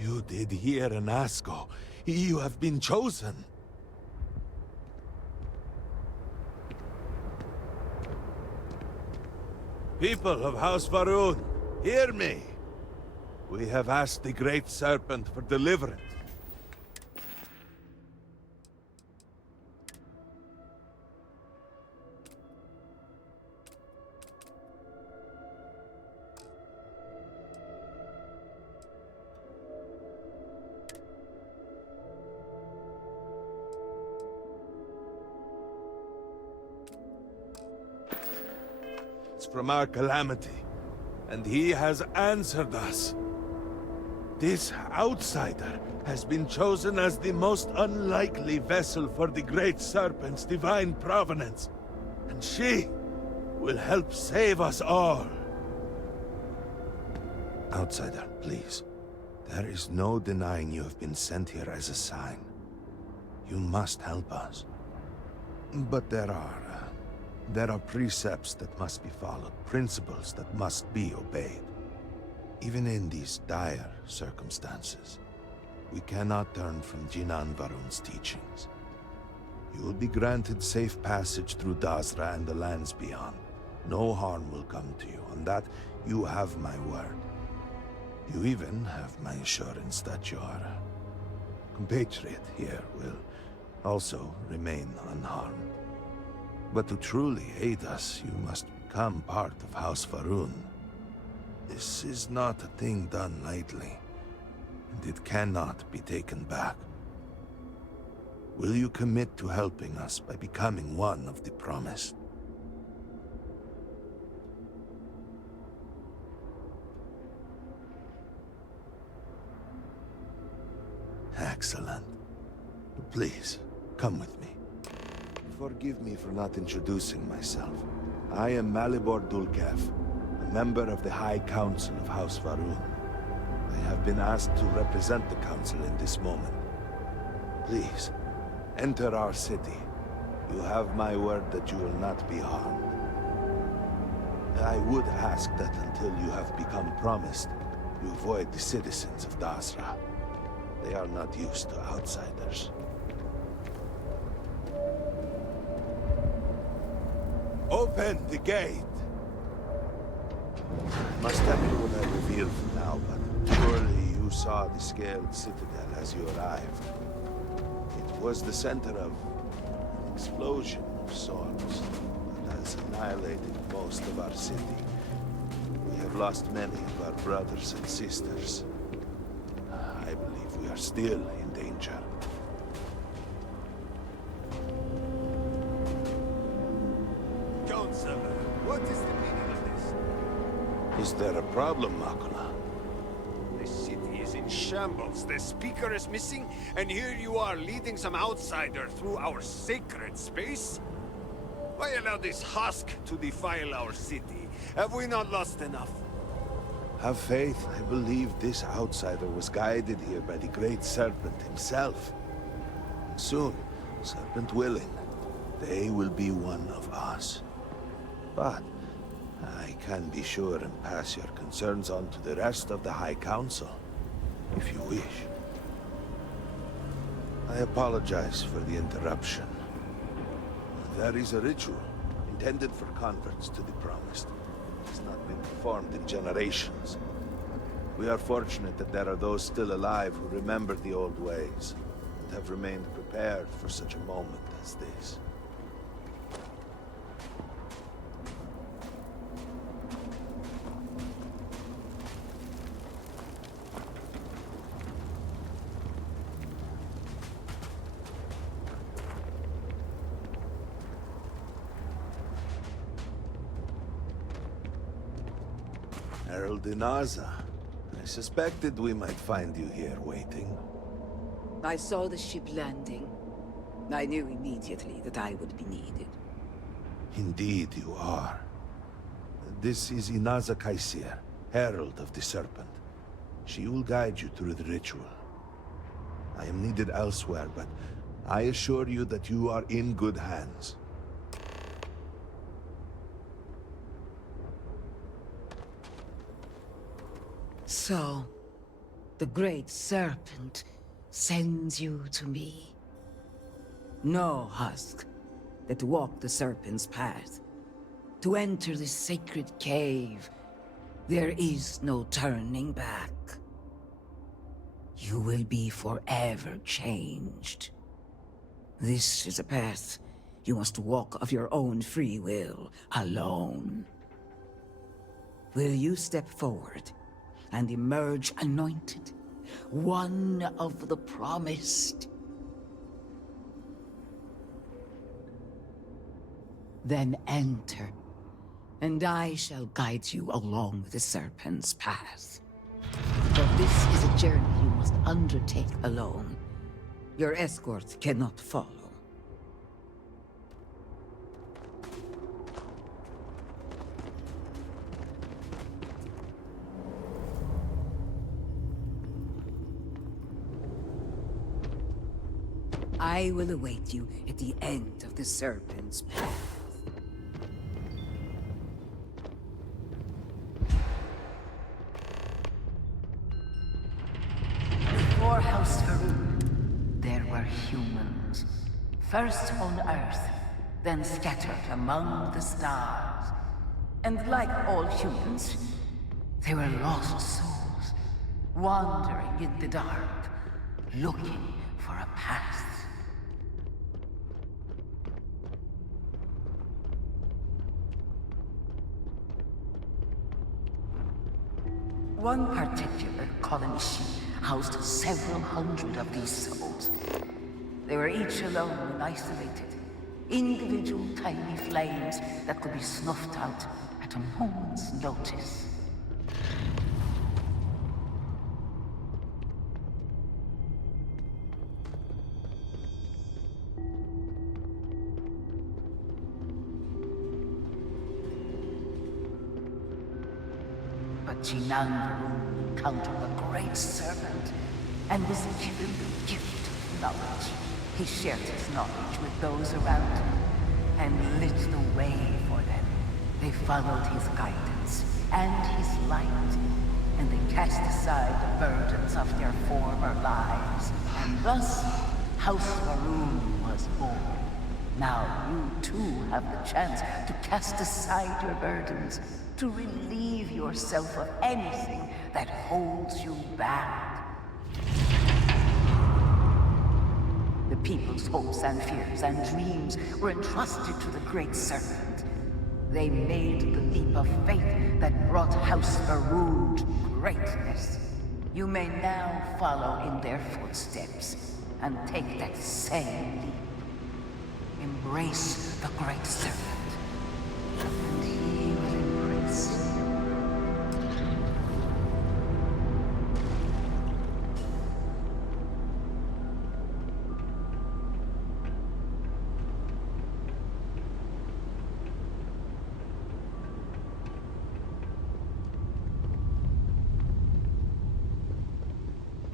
you did hear Anasco. You have been chosen. People of House Varun, hear me! We have asked the Great Serpent for deliverance. From our calamity, and he has answered us. This outsider has been chosen as the most unlikely vessel for the Great Serpent's divine provenance, and she will help save us all. Outsider, please. There is no denying you have been sent here as a sign. You must help us. But there are precepts that must be followed, principles that must be obeyed. Even in these dire circumstances, we cannot turn from Jinan Varun's teachings. You will be granted safe passage through Dasra and the lands beyond. No harm will come to you. On that, you have my word. You even have my assurance that your compatriot here will also remain unharmed. But to truly aid us, you must become part of House Varun. This is not a thing done lightly, and it cannot be taken back. Will you commit to helping us by becoming one of the promised? Excellent. Please, come with me. Forgive me for not introducing myself. I am Malibor Dulkev, a member of the High Council of House Varun. I have been asked to represent the Council in this moment. Please, enter our city. You have my word that you will not be harmed. I would ask that until you have become promised, you avoid the citizens of Dasra. They are not used to outsiders. Open the gate! I must tell you what I revealed for now, but surely you saw the scaled citadel as you arrived. It was the center of an explosion of sorts that has annihilated most of our city. We have lost many of our brothers and sisters. I believe we are still in danger. Counselor, what is the meaning of this? Is there a problem, Makula? The city is in shambles. The speaker is missing, and here you are leading some outsider through our sacred space? Why allow this husk to defile our city? Have we not lost enough? Have faith. I believe this outsider was guided here by the Great Serpent himself. Soon, Serpent willing, they will be one of us. But I can be sure and pass your concerns on to the rest of the High Council, if you wish. I apologize for the interruption. There is a ritual intended for converts to the Promised. It has not been performed in generations. We are fortunate that there are those still alive who remember the old ways and have remained prepared for such a moment as this. Herald Inaza. I suspected we might find you here waiting. I saw the ship landing. I knew immediately that I would be needed. Indeed you are. This is Inaza Kaisir, Herald of the Serpent. She will guide you through the ritual. I am needed elsewhere, but I assure you that you are in good hands. So, the Great Serpent sends you to me. No husk that walk the Serpent's path. To enter this sacred cave, there is no turning back. You will be forever changed. This is a path you must walk of your own free will, alone. Will you step forward and emerge anointed, one of the promised? Then enter, and I shall guide you along the Serpent's path. For this is a journey you must undertake alone. Your escort cannot follow. I will await you at the end of the Serpent's path. First on Earth, then scattered among the stars. And like all humans, they were lost souls, wandering in the dark, looking for a path. One particular colony ship housed several hundred of these souls. They were each alone and isolated, individual tiny flames that could be snuffed out at a moment's notice. But Jinan encountered the great serpent and was given the gift of knowledge. He shared his knowledge with those around him and lit the way for them. They followed his guidance and his light, and they cast aside the burdens of their former lives. And thus, House Varun was born. Now you too have the chance to cast aside your burdens, to relieve yourself of anything that holds you back. The people's hopes and fears and dreams were entrusted to the Great Serpent. They made the leap of faith that brought House Varun to greatness. You may now follow in their footsteps and take that same leap. Embrace the Great Serpent, and he will embrace you.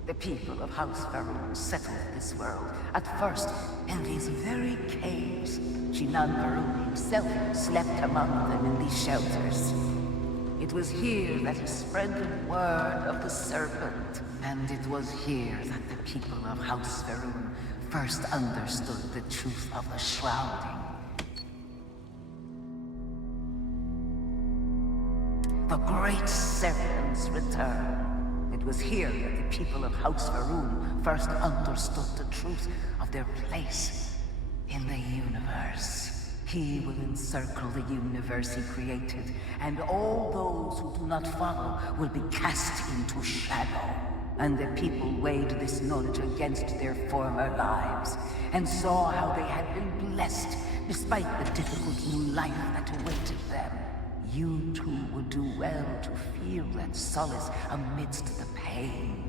The people of House Varun settled this world, at first in these very caves. Jinan Varun himself slept among them in these shelters. It was here that he spread the word of the serpent, and it was here that the people of House Varun first understood the truth of the shrouding. The Great Serpent's return. It was here that the people of House Varun first understood the truth of their place in the universe. He will encircle the universe he created, and all those who do not follow will be cast into shadow. And the people weighed this knowledge against their former lives, and saw how they had been blessed despite the difficult new life that awaited them. You too would do well to feel that solace amidst the pain.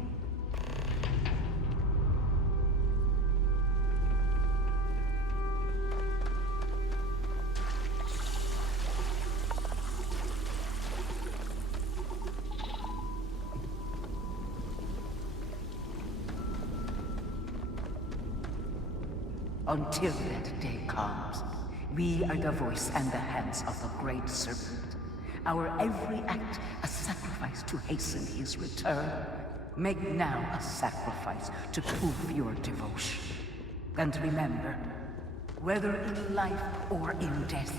Until that day comes, we are the voice and the hands of the Great Serpent. Our every act a sacrifice to hasten his return. Make now a sacrifice to prove your devotion. And remember, whether in life or in death,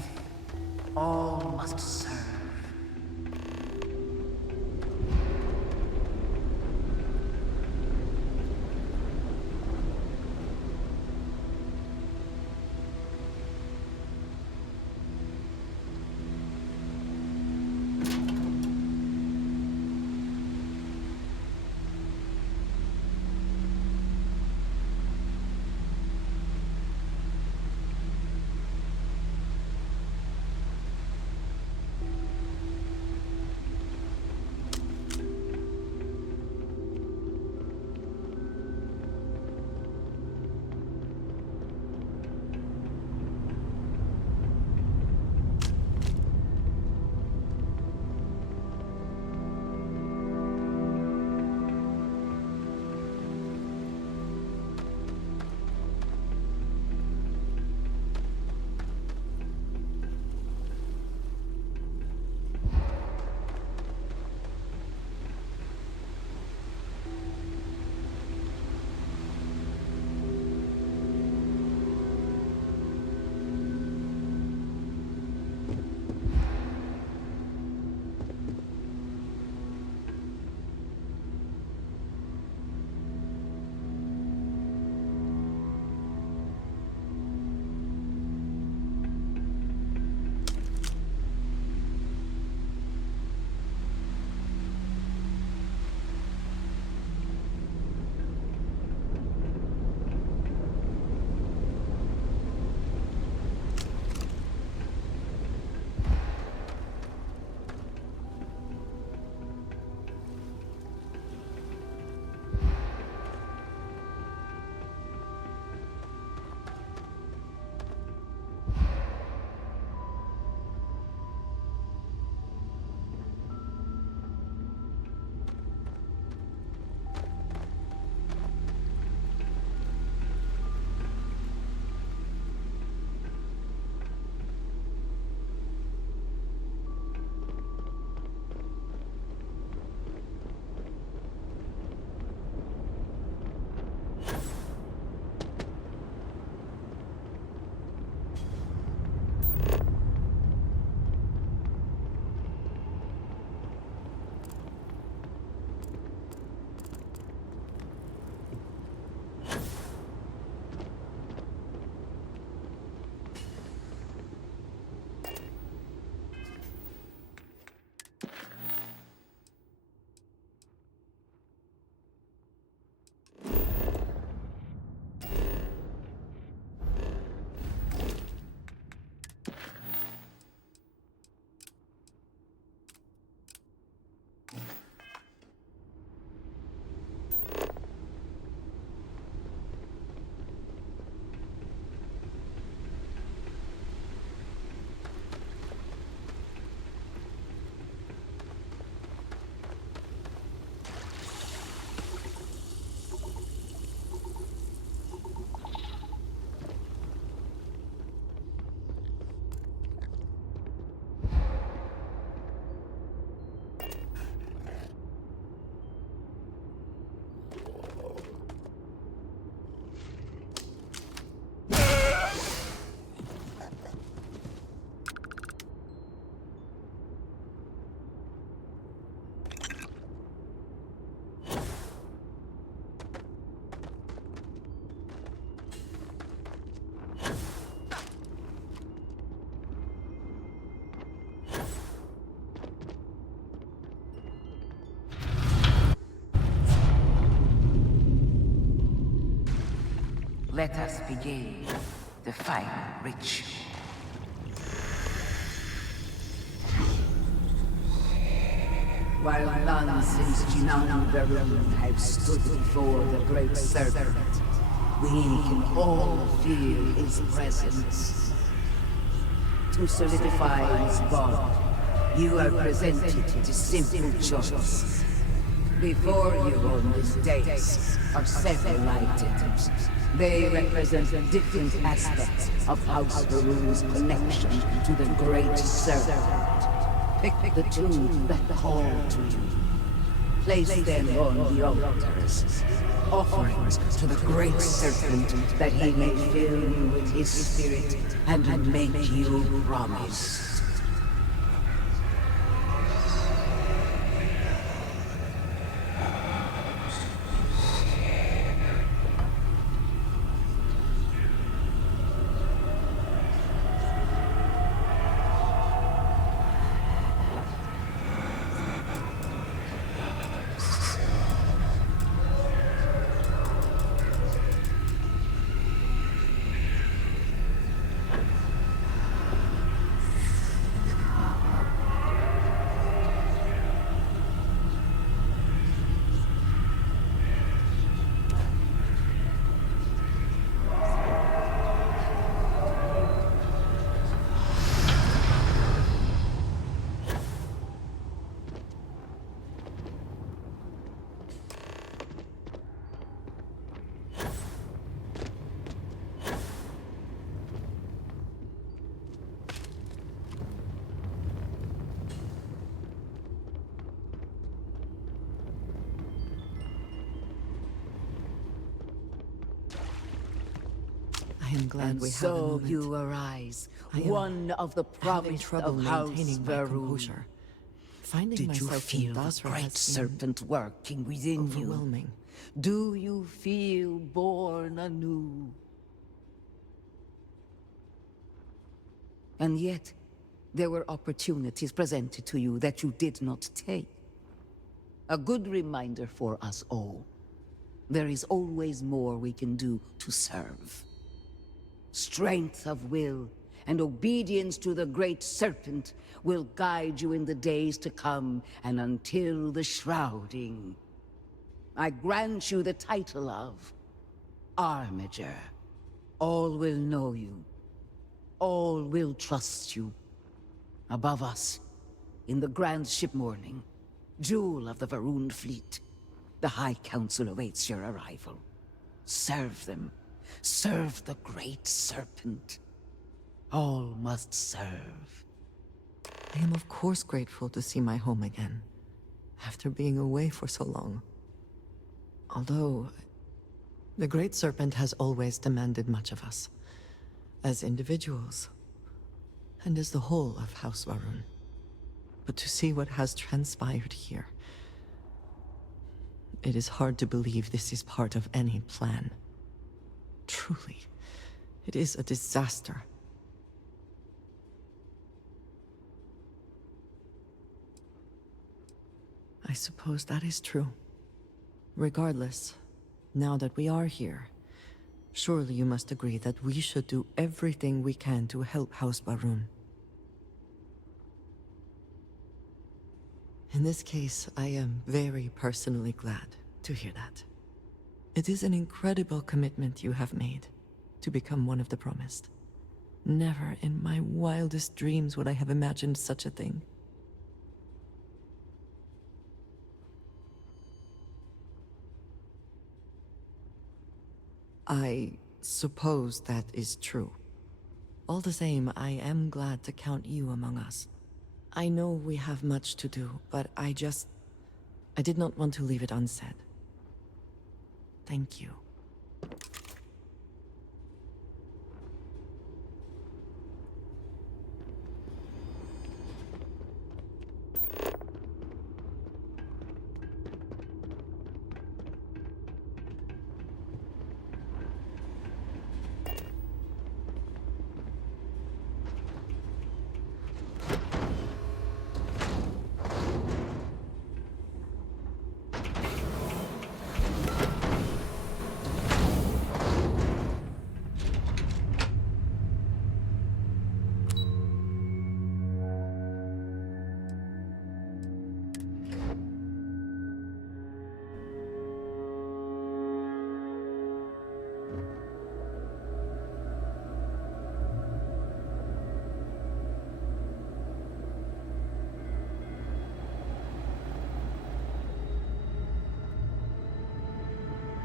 all must serve. Let us begin the final ritual. While none since Jinan Varun have stood before the great serpent, we can all feel his presence. To solidify his bond, you are presented to simple choice. Before you on this dais are several items. They represent different aspects of House Varun's connection to the great serpent. Pick the two that call to you. Place them on the altars. Offerings to the great serpent that he may fill you with his spirit and make you promise. I am glad And we have a so moment. you arise, I am one of the having promised trouble of House maintaining my Varun. composure. Finding Did you myself feel in the Basra great has been serpent working within overwhelming. you? Do you feel born anew? And yet, there were opportunities presented to you that you did not take. A good reminder for us all. There is always more we can do to serve. Strength of will and obedience to the great serpent will guide you in the days to come and until the shrouding. I grant you the title of Armiger. All will know you. All will trust you. Above us, in the grand ship morning, jewel of the Varun fleet, the High Council awaits your arrival. Serve them. Serve the great serpent. All must serve. I am of course grateful to see my home again, after being away for so long. Although, the Great Serpent has always demanded much of us, as individuals, and as the whole of House Varun. But to see what has transpired here, it is hard to believe this is part of any plan. Truly, it is a disaster. I suppose that is true. Regardless, now that we are here, surely you must agree that we should do everything we can to help House Varun. In this case, I am very personally glad to hear that. It is an incredible commitment you have made to become one of the promised. Never in my wildest dreams would I have imagined such a thing. I suppose that is true. All the same, I am glad to count you among us. I know we have much to do, but I did not want to leave it unsaid. Thank you.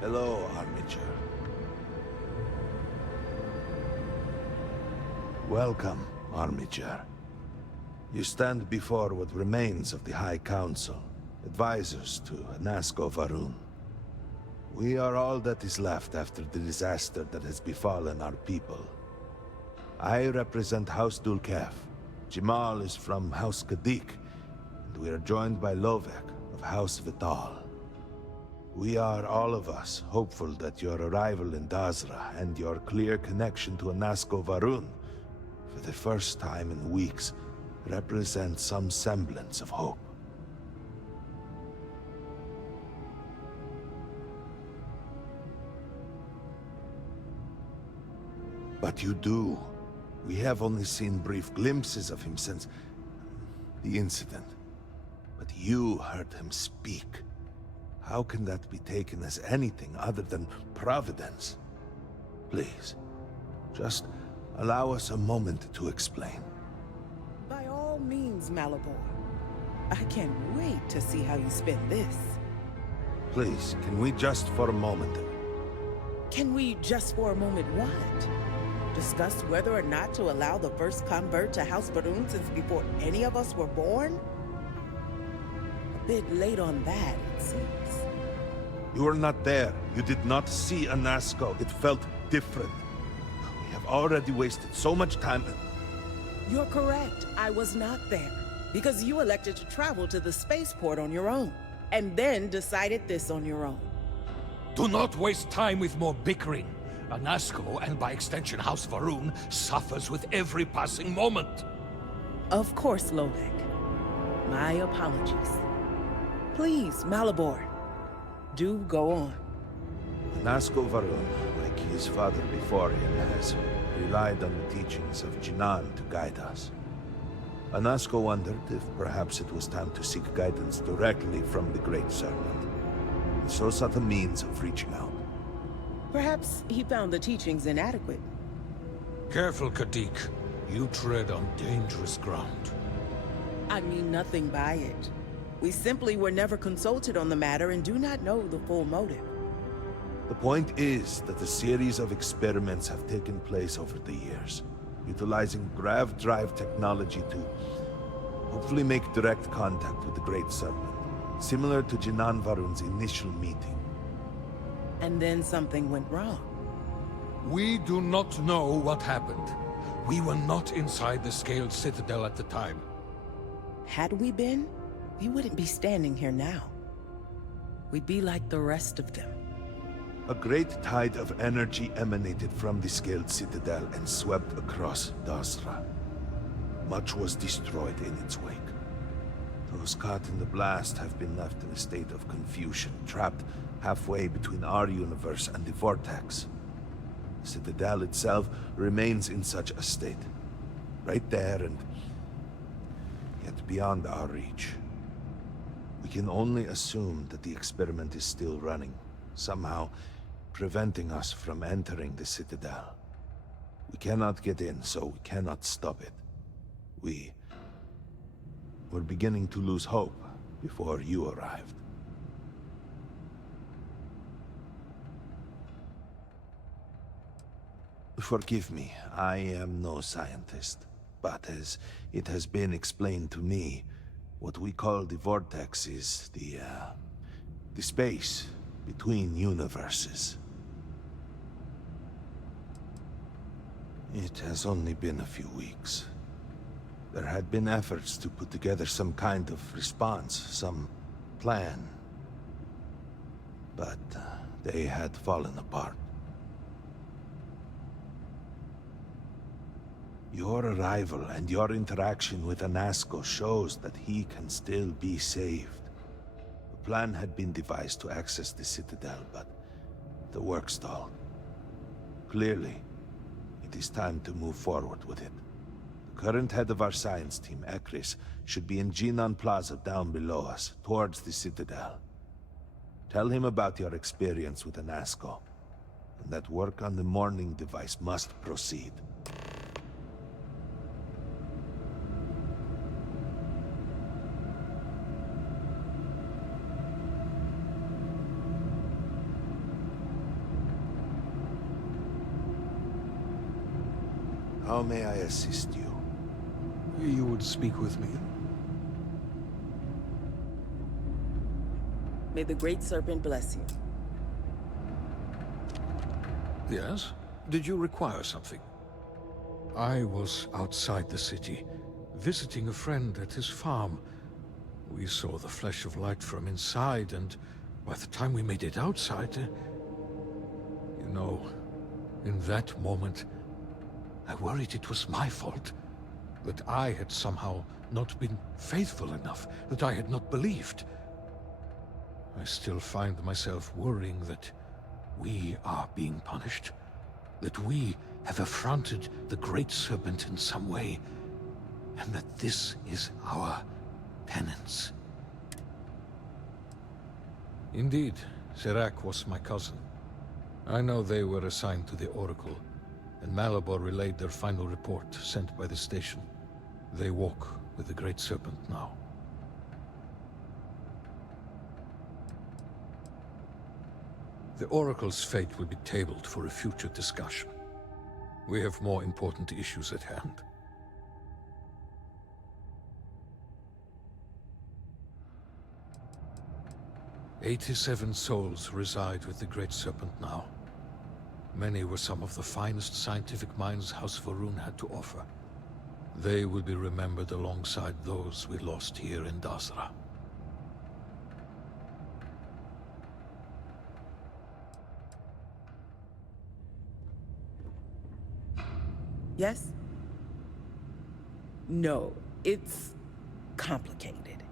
Hello, Armiger. Welcome, Armiger. You stand before what remains of the High Council, advisors to Nasco Varun. We are all that is left after the disaster that has befallen our people. I represent House Dulkef. Jamal is from House Kadik, and we are joined by Lovek of House Vital. We are, all of us, hopeful that your arrival in Dazra and your clear connection to Nasco Varun, for the first time in weeks, represent some semblance of hope. But you do. We have only seen brief glimpses of him since the incident. But you heard him speak. How can that be taken as anything other than providence? Please, just allow us a moment to explain. By all means, Malibor. I can't wait to see how you spin this. Please, can we just for a moment? Can we just for a moment what? Discuss whether or not to allow the first convert to House Varun since before any of us were born? A bit late on that, it seems. You were not there. You did not see a Nasco. It felt different. We have already wasted so much time. You're correct. I was not there. Because you elected to travel to the spaceport on your own. And then decided this on your own. Do not waste time with more bickering. Nasco, and by extension House Varun, suffers with every passing moment. Of course, Lovek. My apologies. Please, Malibor. Do go on. Nasco Varun, like his father before him, has relied on the teachings of Jinan to guide us. Nasco wondered if perhaps it was time to seek guidance directly from the Great Serpent, and so sought a means of reaching out. Perhaps he found the teachings inadequate. Careful, Kadik. You tread on dangerous ground. I mean nothing by it. We simply were never consulted on the matter and do not know the full motive. The point is that a series of experiments have taken place over the years, utilizing grav drive technology to hopefully make direct contact with the Great Serpent, similar to Jinan Varun's initial meeting. And then something went wrong. We do not know what happened. We were not inside the Scaled Citadel at the time. Had we been, we wouldn't be standing here now. We'd be like the rest of them. A great tide of energy emanated from the Scaled Citadel and swept across Dazra. Much was destroyed in its wake. Those caught in the blast have been left in a state of confusion, trapped halfway between our universe and the Vortex. The Citadel itself remains in such a state. Right there and yet beyond our reach. We can only assume that the experiment is still running, somehow preventing us from entering the Citadel. We cannot get in, so we cannot stop it. We're beginning to lose hope before you arrived. Forgive me, I am no scientist, but as it has been explained to me, what we call the Vortex is the space between universes. It has only been a few weeks. There had been efforts to put together some kind of response, some plan. But they had fallen apart. Your arrival and your interaction with Nasco shows that he can still be saved. A plan had been devised to access the Citadel, but the work stalled. Clearly, it is time to move forward with it. The current head of our science team, Ekris, should be in Jinan Plaza down below us, towards the Citadel. Tell him about your experience with Nasco, and that work on the morning device must proceed. How may I assist you? You would speak with me? May the Great Serpent bless you. Yes? Did you require something? I was outside the city, visiting a friend at his farm. We saw the flash of light from inside, and by the time we made it outside, you know, in that moment, I worried it was my fault. That I had somehow not been faithful enough, that I had not believed. I still find myself worrying that we are being punished, that we have affronted the Great Serpent in some way, and that this is our penance. Indeed, Serac was my cousin. I know they were assigned to the Oracle, and Malabor relayed their final report sent by the station. They walk with the Great Serpent now. The Oracle's fate will be tabled for a future discussion. We have more important issues at hand. "87 souls reside with the Great Serpent now. Many were some of the finest scientific minds House Varun had to offer. They will be remembered alongside those we lost here in Dasra. Yes? No, it's complicated.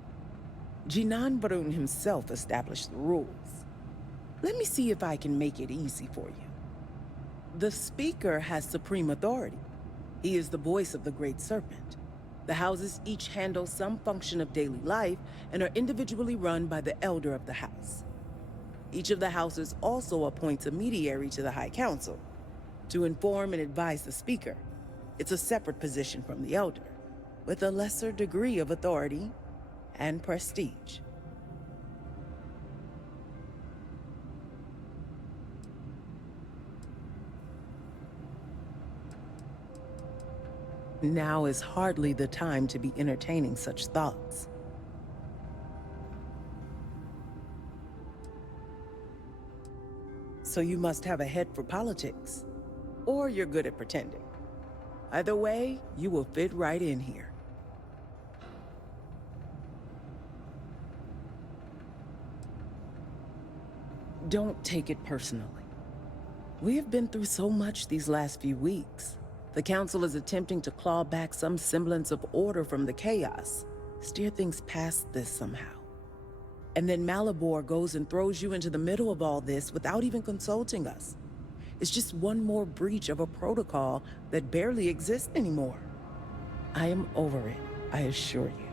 Jinan Varun himself established the rules. Let me see if I can make it easy for you. The Speaker has supreme authority. He is the voice of the Great Serpent. The houses each handle some function of daily life and are individually run by the Elder of the House. Each of the houses also appoints a mediary to the High Council to inform and advise the Speaker. It's a separate position from the Elder, with a lesser degree of authority and prestige. Now is hardly the time to be entertaining such thoughts. So you must have a head for politics, or you're good at pretending. Either way, you will fit right in here. Don't take it personally. We have been through so much these last few weeks. The Council is attempting to claw back some semblance of order from the chaos, steer things past this somehow. And then Malabor goes and throws you into the middle of all this without even consulting us. It's just one more breach of a protocol that barely exists anymore. I am over it, I assure you.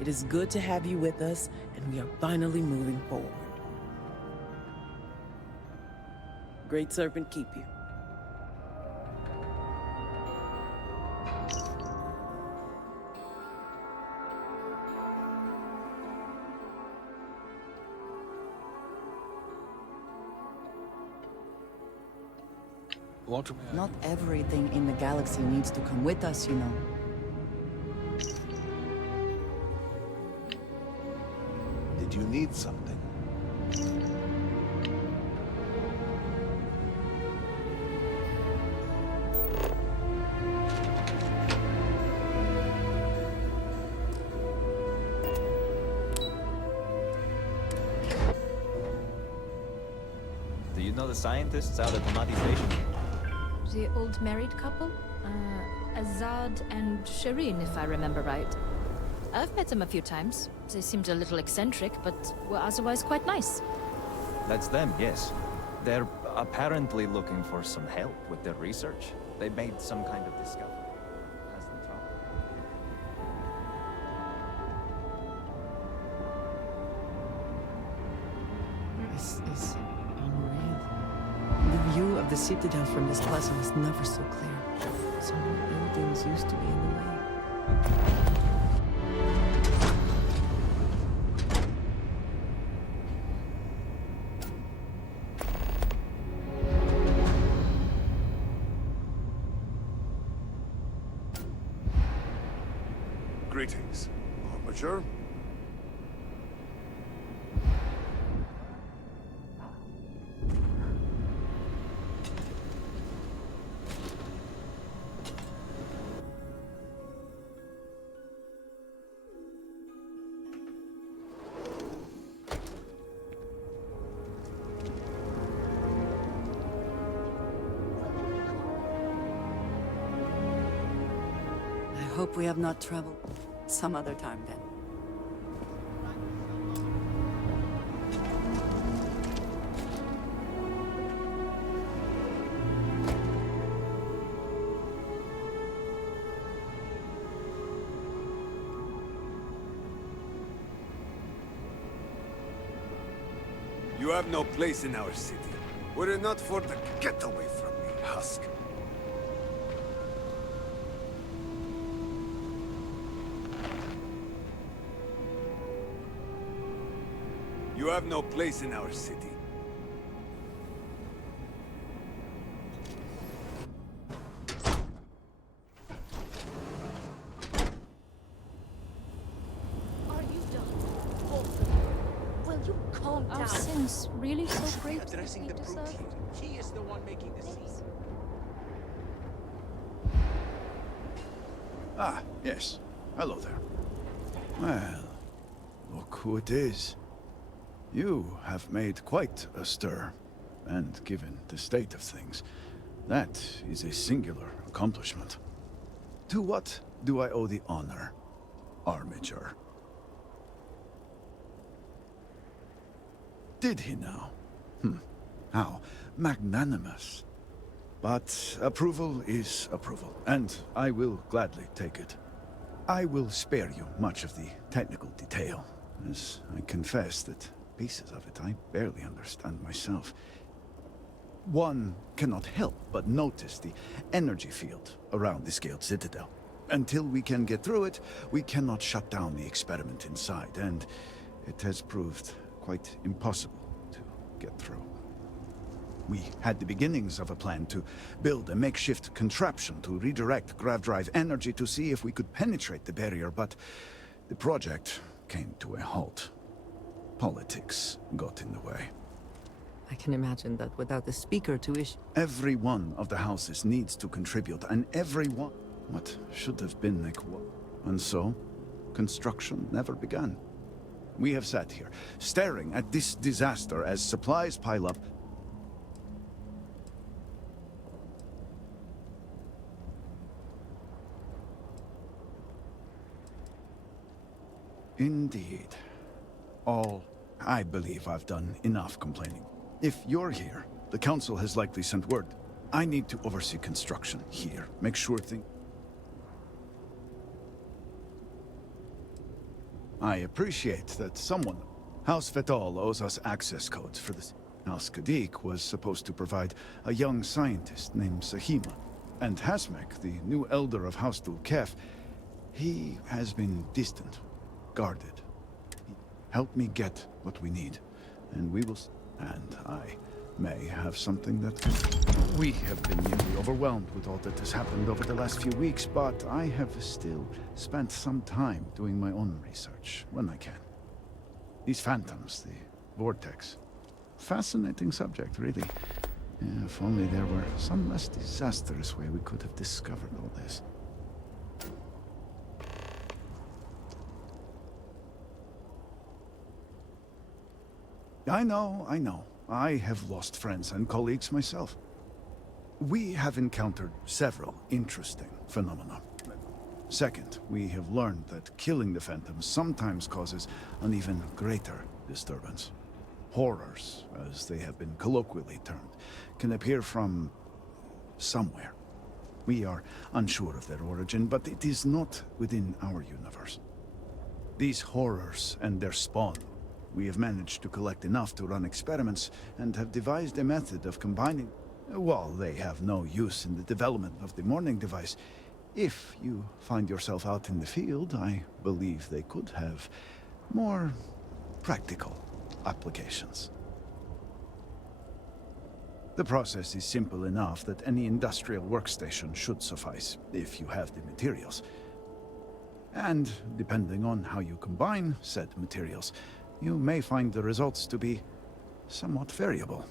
It is good to have you with us, and we are finally moving forward. Great Serpent keep you. Not everything in the galaxy needs to come with us, you know. Did you need something? Do you know the scientists out at Hamadi Station? The old married couple? Azad and Shireen, if I remember right. I've met them a few times. They seemed a little eccentric, but were otherwise quite nice. That's them, yes. They're apparently looking for some help with their research. They made some kind of discovery. Has them trouble. This is unreal. The view of the Citadel from this plaza is never so clear. So many buildings used to be in the way. Greetings, Armature. I hope we have not traveled some other time then. You have no place in our city. Were it not for the get away from me, husk. You have no place in our city. Are you done? Will you calm down? Are sins really so great that Addressing we the brute deserve? here. He is the one making the scene. Ah, yes. Hello there. Well, look who it is. You have made quite a stir, and given the state of things, that is a singular accomplishment. To what do I owe the honor, Armiger? Did he now? How magnanimous. But approval is approval, and I will gladly take it. I will spare you much of the technical detail, as I confess that pieces of it I barely understand myself. One cannot help but notice the energy field around the Scaled Citadel. Until we can get through it, we cannot shut down the experiment inside, and it has proved quite impossible to get through. We had the beginnings of a plan to build a makeshift contraption to redirect grav drive energy to see if we could penetrate the barrier, but the project came to a halt. Politics got in the way. I can imagine that without the speaker to issue... Every one of the houses needs to contribute, and every one... What should have been like what? And so, construction never began. We have sat here, staring at this disaster as supplies pile up. Indeed. I believe I've done enough complaining. If you're here, the Council has likely sent word. I need to oversee construction here. Make sure things... I appreciate that someone... House Fetal owes us access codes for this. House Kadik was supposed to provide a young scientist named Sahima. And Hasmek, the new elder of House Dulkef, he has been distant, guarded. Help me get what we need, and we will... And I may have something that can... We have been nearly overwhelmed with all that has happened over the last few weeks, but I have still spent some time doing my own research, when I can. These phantoms, the vortex. Fascinating subject, really. Yeah, if only there were some less disastrous way we could have discovered all this. I know. I have lost friends and colleagues myself. We have encountered several interesting phenomena. Second, we have learned that killing the Phantoms sometimes causes an even greater disturbance. Horrors, as they have been colloquially termed, can appear from somewhere. We are unsure of their origin, but it is not within our universe. These horrors and their spawn, we have managed to collect enough to run experiments and have devised a method of combining... While they have no use in the development of the morning device, if you find yourself out in the field, I believe they could have more practical applications. The process is simple enough that any industrial workstation should suffice, if you have the materials. And depending on how you combine said materials, you may find the results to be somewhat variable.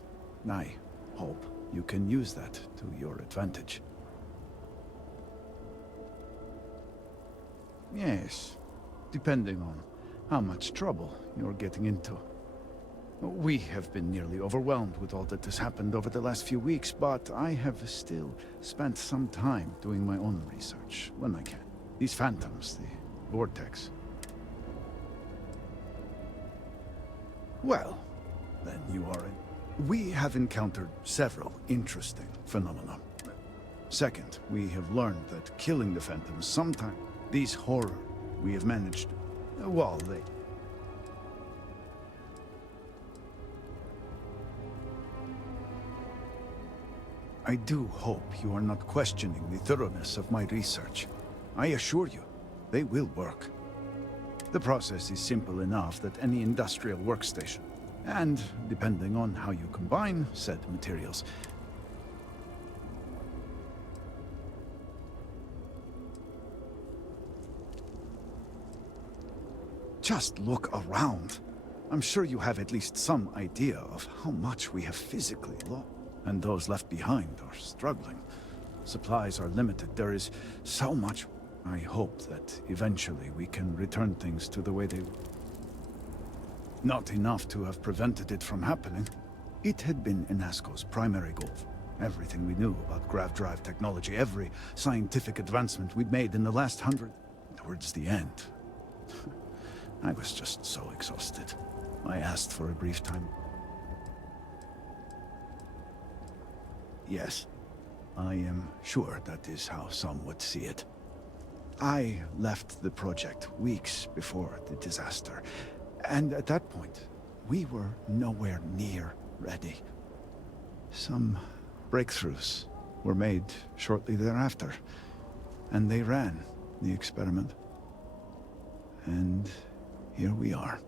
I hope you can use that to your advantage. Yes, depending on how much trouble you're getting into. We have been nearly overwhelmed with all that has happened over the last few weeks, but I have still spent some time doing my own research when I can. These phantoms, the vortex. Well, then you are in. We have encountered several interesting phenomena. Second, we have learned that killing the phantoms sometimes, these horror, we have managed, well, they... I do hope you are not questioning the thoroughness of my research. I assure you, they will work. The process is simple enough that any industrial workstation, and depending on how you combine said materials, just look around. I'm sure you have at least some idea of how much we have physically lost. And those left behind are struggling. Supplies are limited. There is so much. I hope that eventually we can return things to the way they were. Not enough to have prevented it from happening. It had been Inasco's primary goal. Everything we knew about grav drive technology, every scientific advancement we'd made in the last 100... Towards the end, I was just so exhausted. I asked for a brief time. Yes, I am sure that is how some would see it. I left the project weeks before the disaster, and at that point, we were nowhere near ready. Some breakthroughs were made shortly thereafter, and they ran the experiment. And here we are.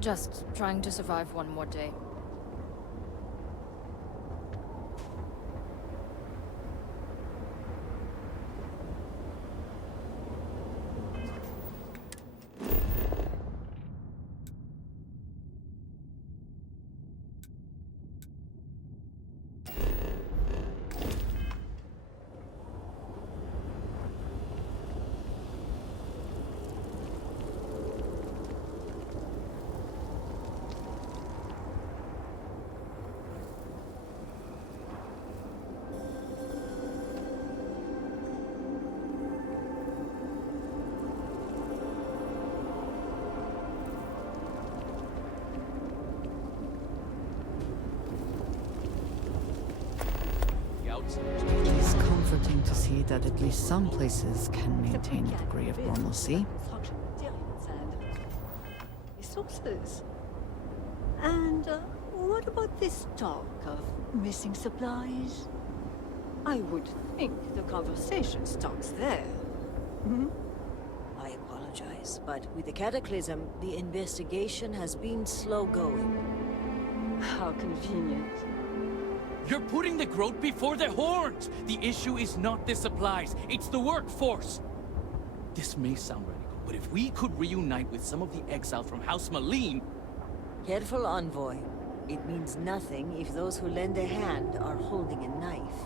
Just trying to survive one more day. It is comforting to see that at least some places can maintain a degree of normalcy. Resources. And what What about this talk of missing supplies? I would think the conversation starts there. Hmm? I apologize, but with the Cataclysm, the investigation has been slow going. How convenient. You're putting the growth before the horns! The issue is not the supplies, it's the workforce! This may sound radical, but if we could reunite with some of the exiles from House Malene... Careful, Envoy. It means nothing if those who lend a hand are holding a knife.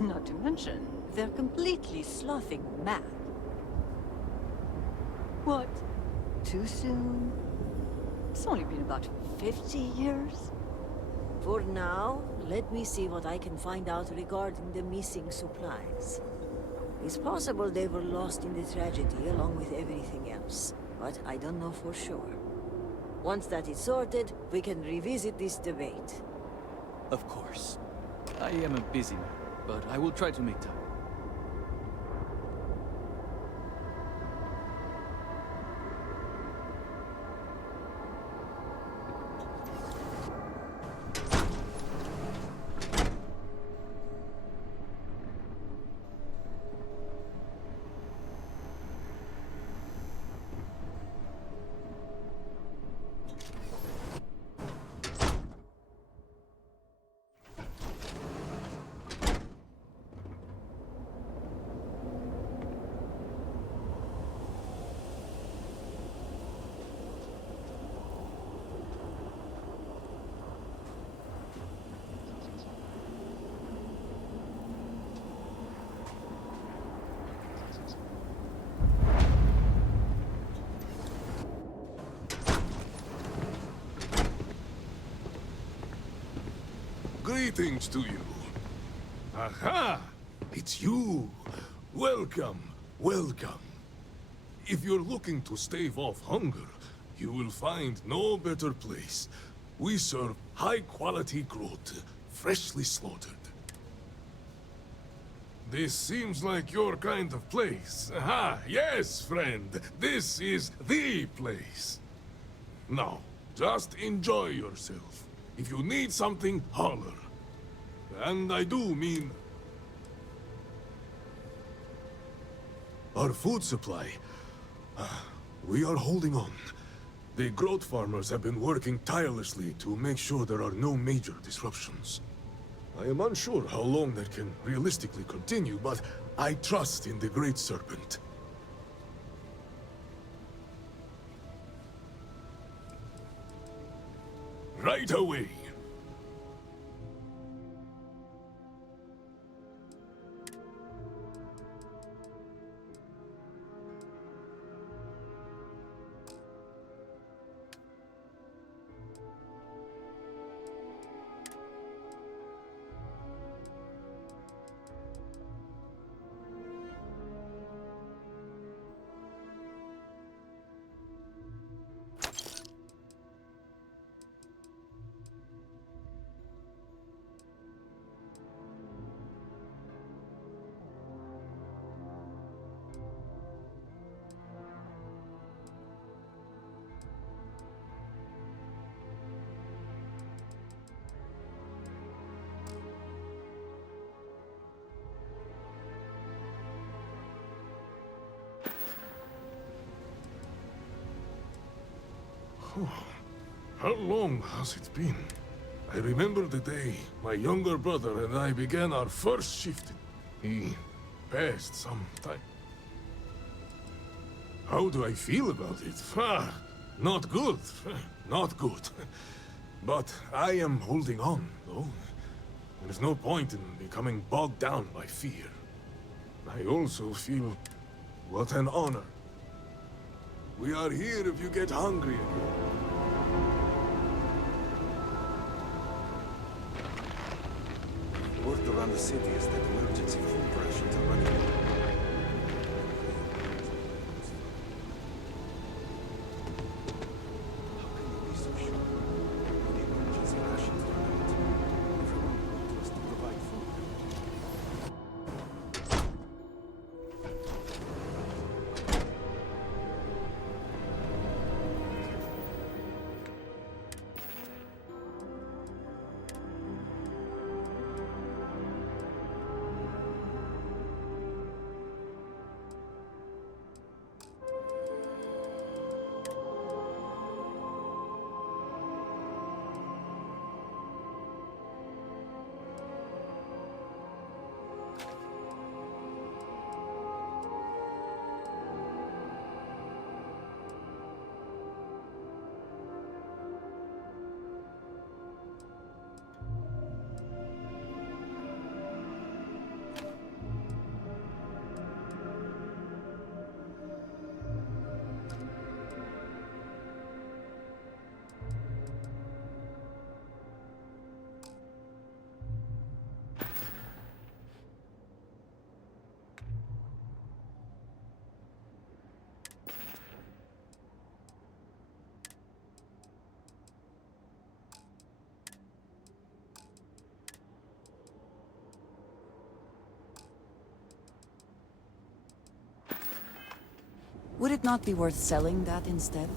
Not to mention, they're completely sloughing mad. What? Too soon? It's only been about 50 years? For now, let me see what I can find out regarding the missing supplies. It's possible they were lost in the tragedy along with everything else, but I don't know for sure. Once that is sorted, we can revisit this debate. Of course. I am a busy man, but I will try to make time. Greetings to you. Aha! It's you. Welcome, welcome. If you're looking to stave off hunger, you will find no better place. We serve high-quality growth, freshly slaughtered. This seems like your kind of place. Aha! Yes, friend. This is the place. Now, just enjoy yourself. If you need something, holler. And I do mean... Our food supply. We are holding on. The growth farmers have been working tirelessly to make sure there are no major disruptions. I am unsure how long that can realistically continue, but I trust in the Great Serpent. Right away. How long has it been? I remember the day my younger brother and I began our first shift. He passed some time. How do I feel about it? Not good. Not good. But I am holding on, though. There's no point in becoming bogged down by fear. I also feel what an honor. We are here if you get hungry again. Word around the city is that emergency food rations are running low. How can you be so sure? When the emergency rations run out, everyone will look to us to provide food. Would it not be worth selling that instead?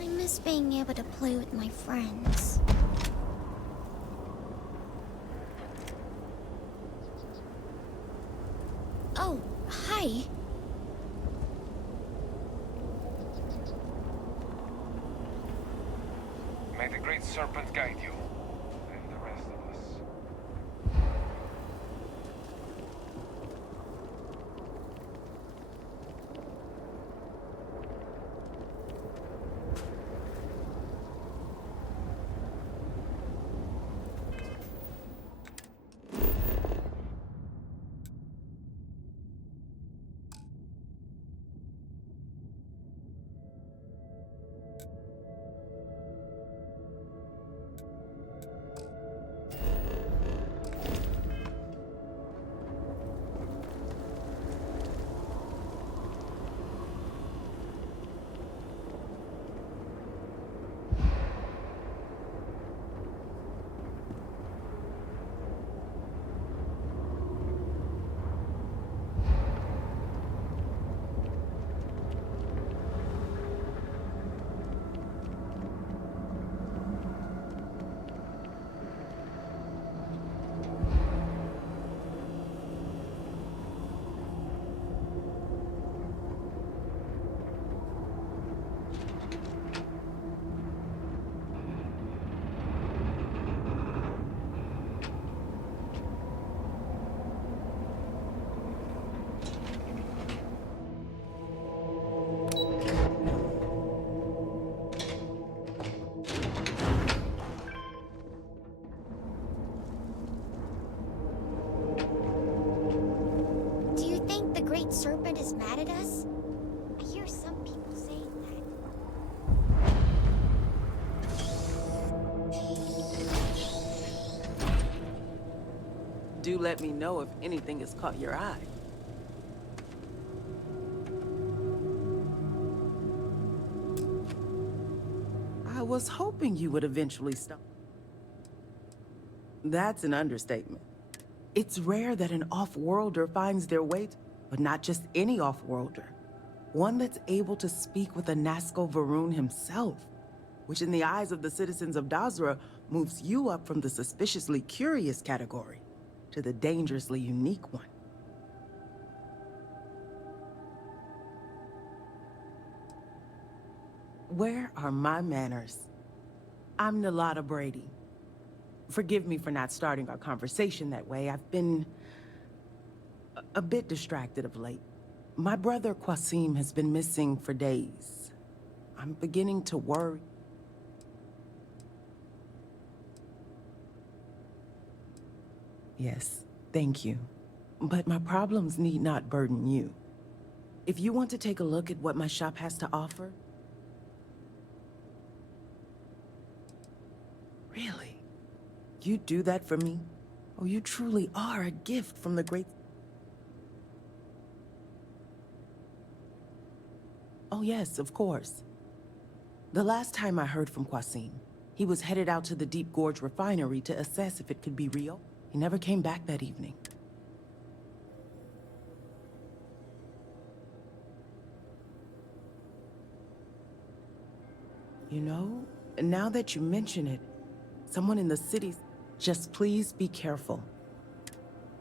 I miss being able to play with my friends. Oh, hi. May the Great Serpent guide you, and the rest of us. Do you think the Great Serpent is mad at us? I hear some people saying that. Do let me know if anything has caught your eye. I was hoping you would eventually stop. That's an understatement. It's rare that an off-worlder finds their way, but not just any off-worlder. One that's able to speak with a Nazca Varun himself, which in the eyes of the citizens of Dazra moves you up from the suspiciously curious category to the dangerously unique one. Where are my manners? I'm Nalada Brady. Forgive me for not starting our conversation that way. I've been a bit distracted of late. My brother Qasim has been missing for days. I'm beginning to worry. Yes, thank you. But my problems need not burden you. If you want to take a look at what my shop has to offer... Really? You'd do that for me? Oh, you truly are a gift from the great... Oh yes, of course. The last time I heard from Qasim, he was headed out to the Deep Gorge refinery to assess if it could be real. He never came back that evening. You know, now that you mention it, someone in the city's... Just please be careful.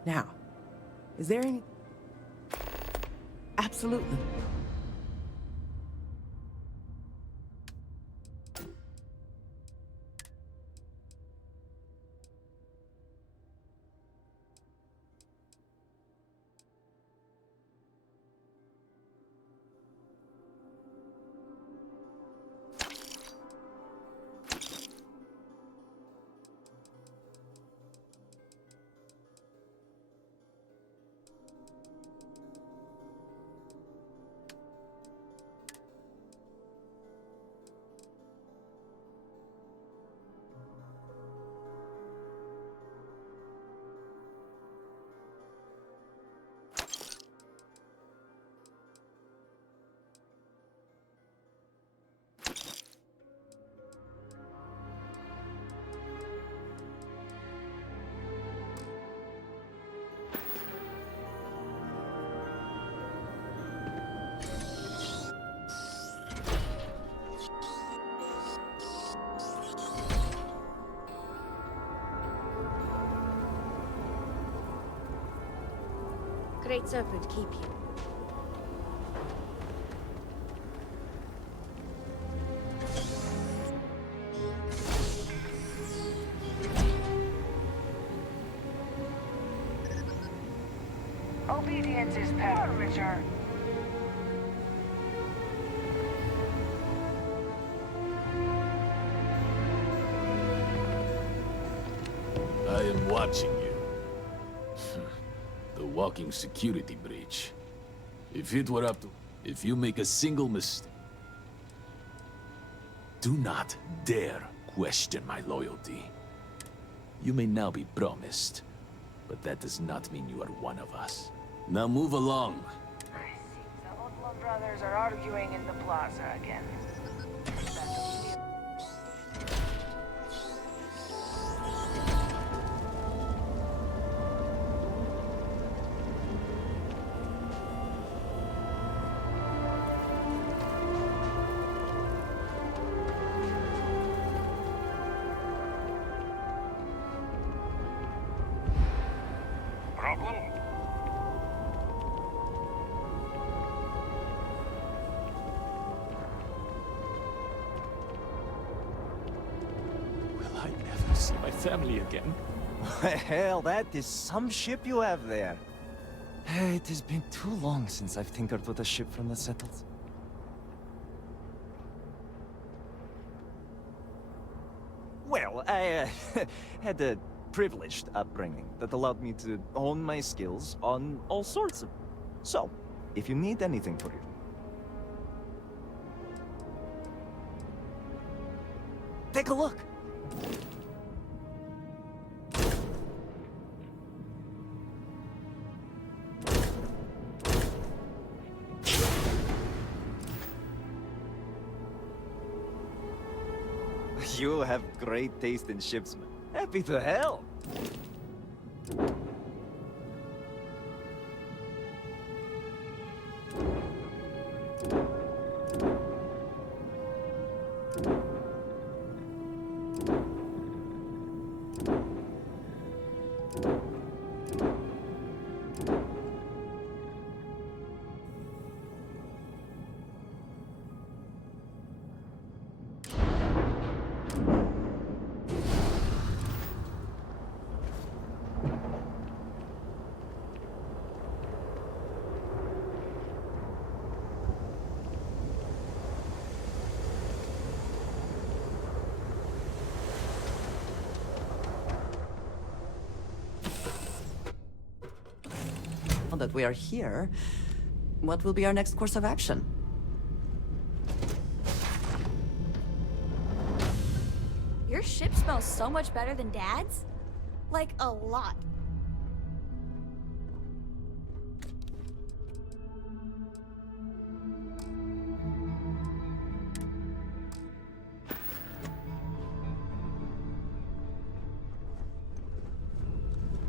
Now, is there any... Absolutely. Great Serpent keep you. Obedience is power, Richard. I am watching you. The walking security breach. If it were up to... If you make a single mistake... Do not dare question my loyalty. You may now be promised, but that does not mean you are one of us. Now move along. The Outlaw brothers are arguing in the plaza again. Problem? Will I ever see my family again? Hell, that is some ship you have there. It has been too long since I've tinkered with a ship from the settles. Well, I had a privileged upbringing that allowed me to hone my skills on all sorts of... So, if you need anything for you... Take a look! You have great taste in shipsmen. Happy to help. Now that we are here, what will be our next course of action? Your ship smells so much better than Dad's? Like, a lot.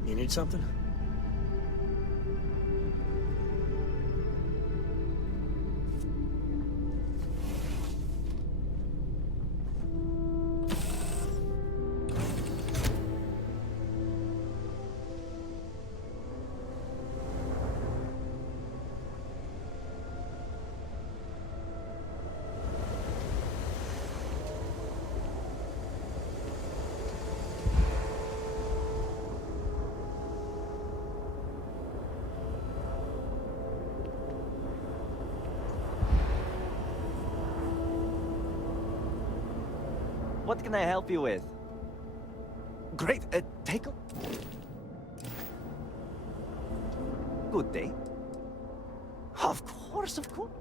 You need something? What can I help you with? Great, take a... Good day. Of course, of course.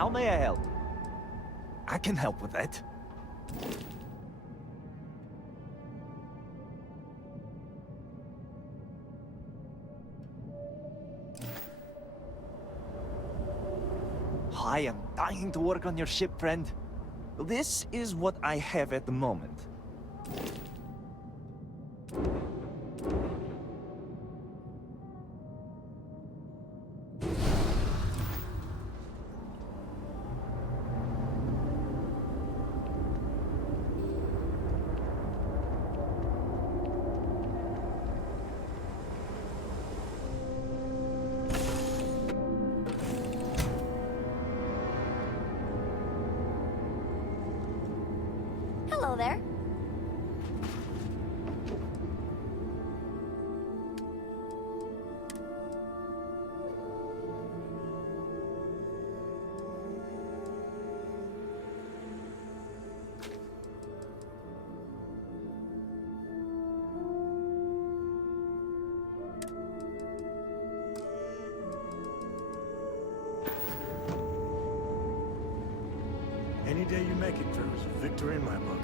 How may I help? I can help with that. I am dying to work on your ship, friend. This is what I have at the moment. Hello there. Any day you make it through is a victory in my book.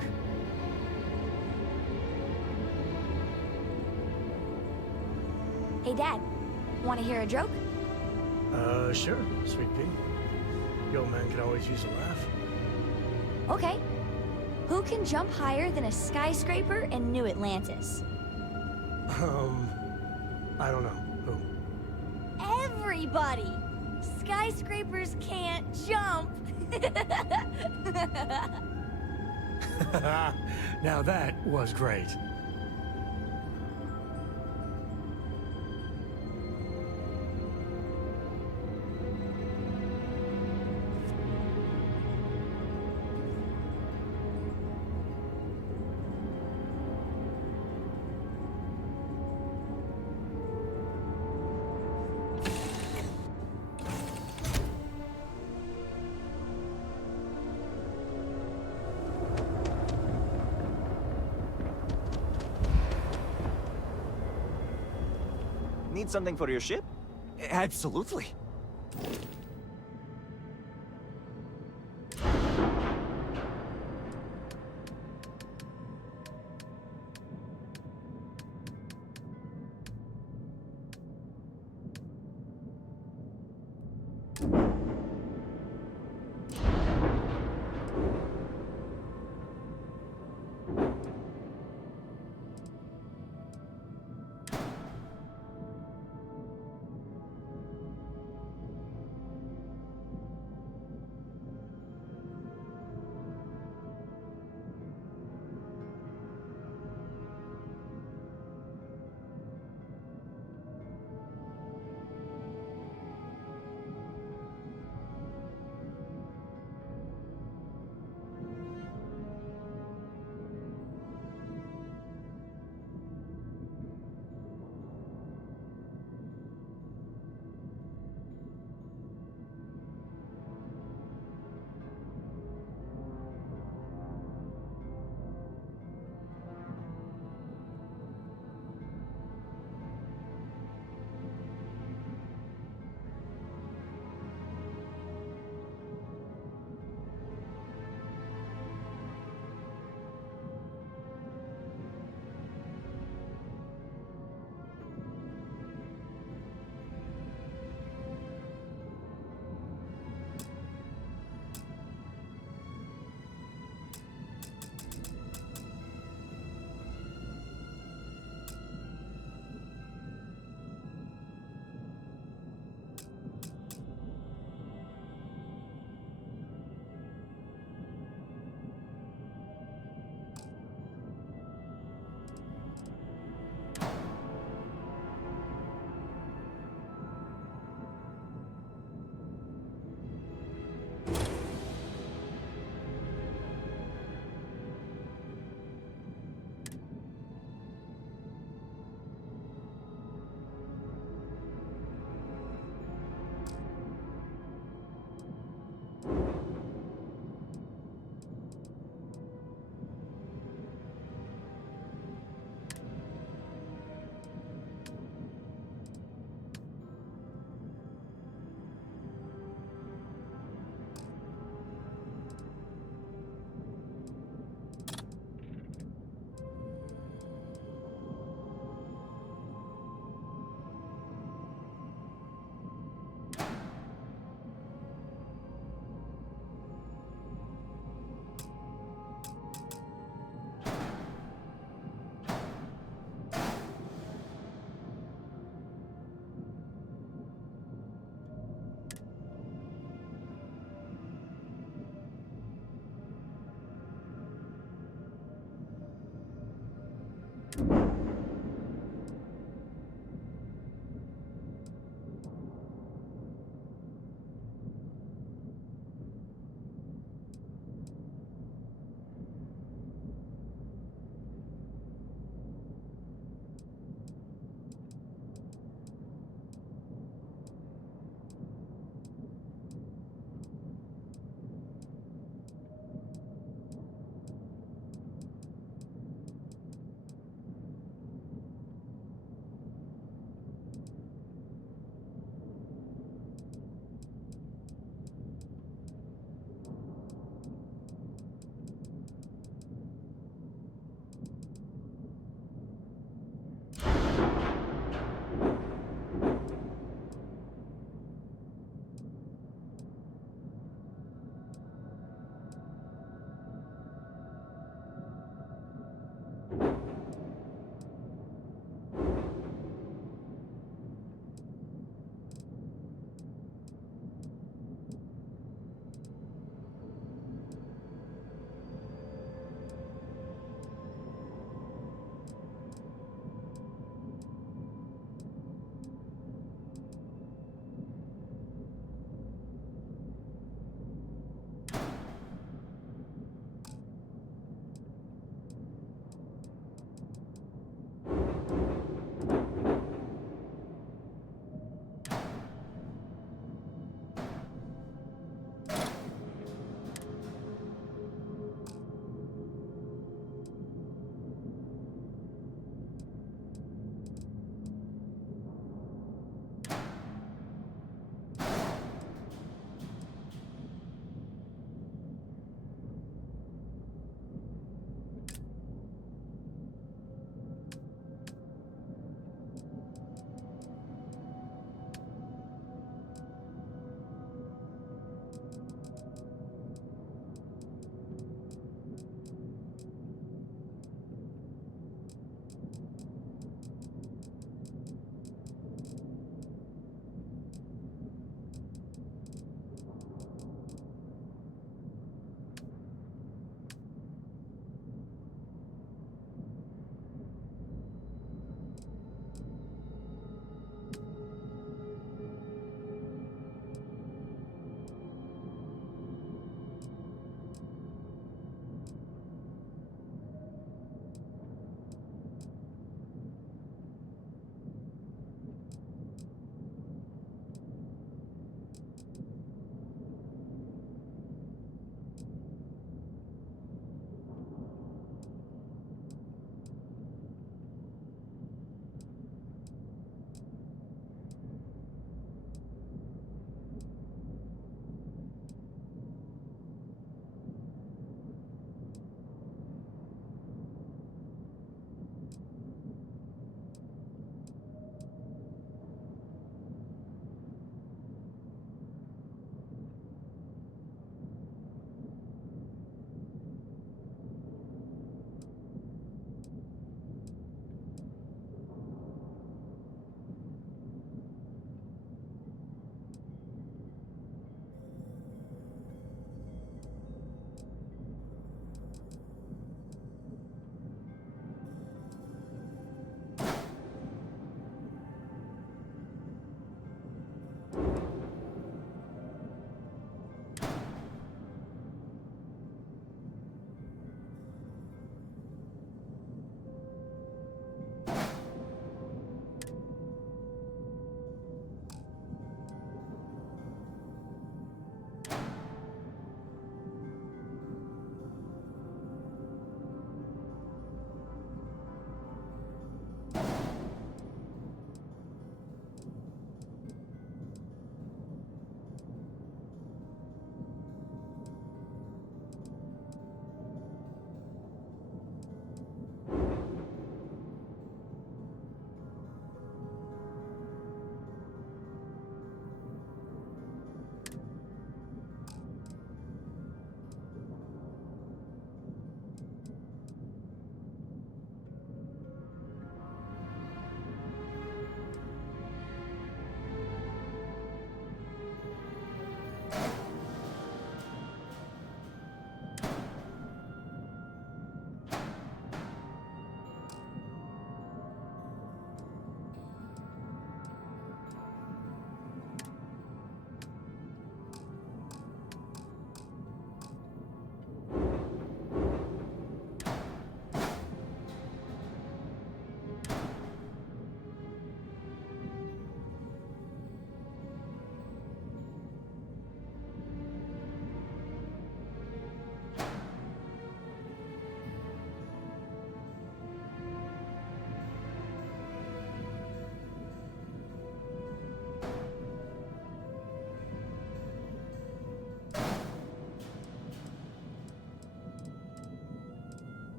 Hey, Dad. Want to hear a joke? Sure, Sweet Pea. The old man can always use a laugh. Okay. Who can jump higher than a skyscraper in New Atlantis? I don't know. Who? Everybody! Skyscrapers can't jump! Now that was great. Need something for your ship? Absolutely.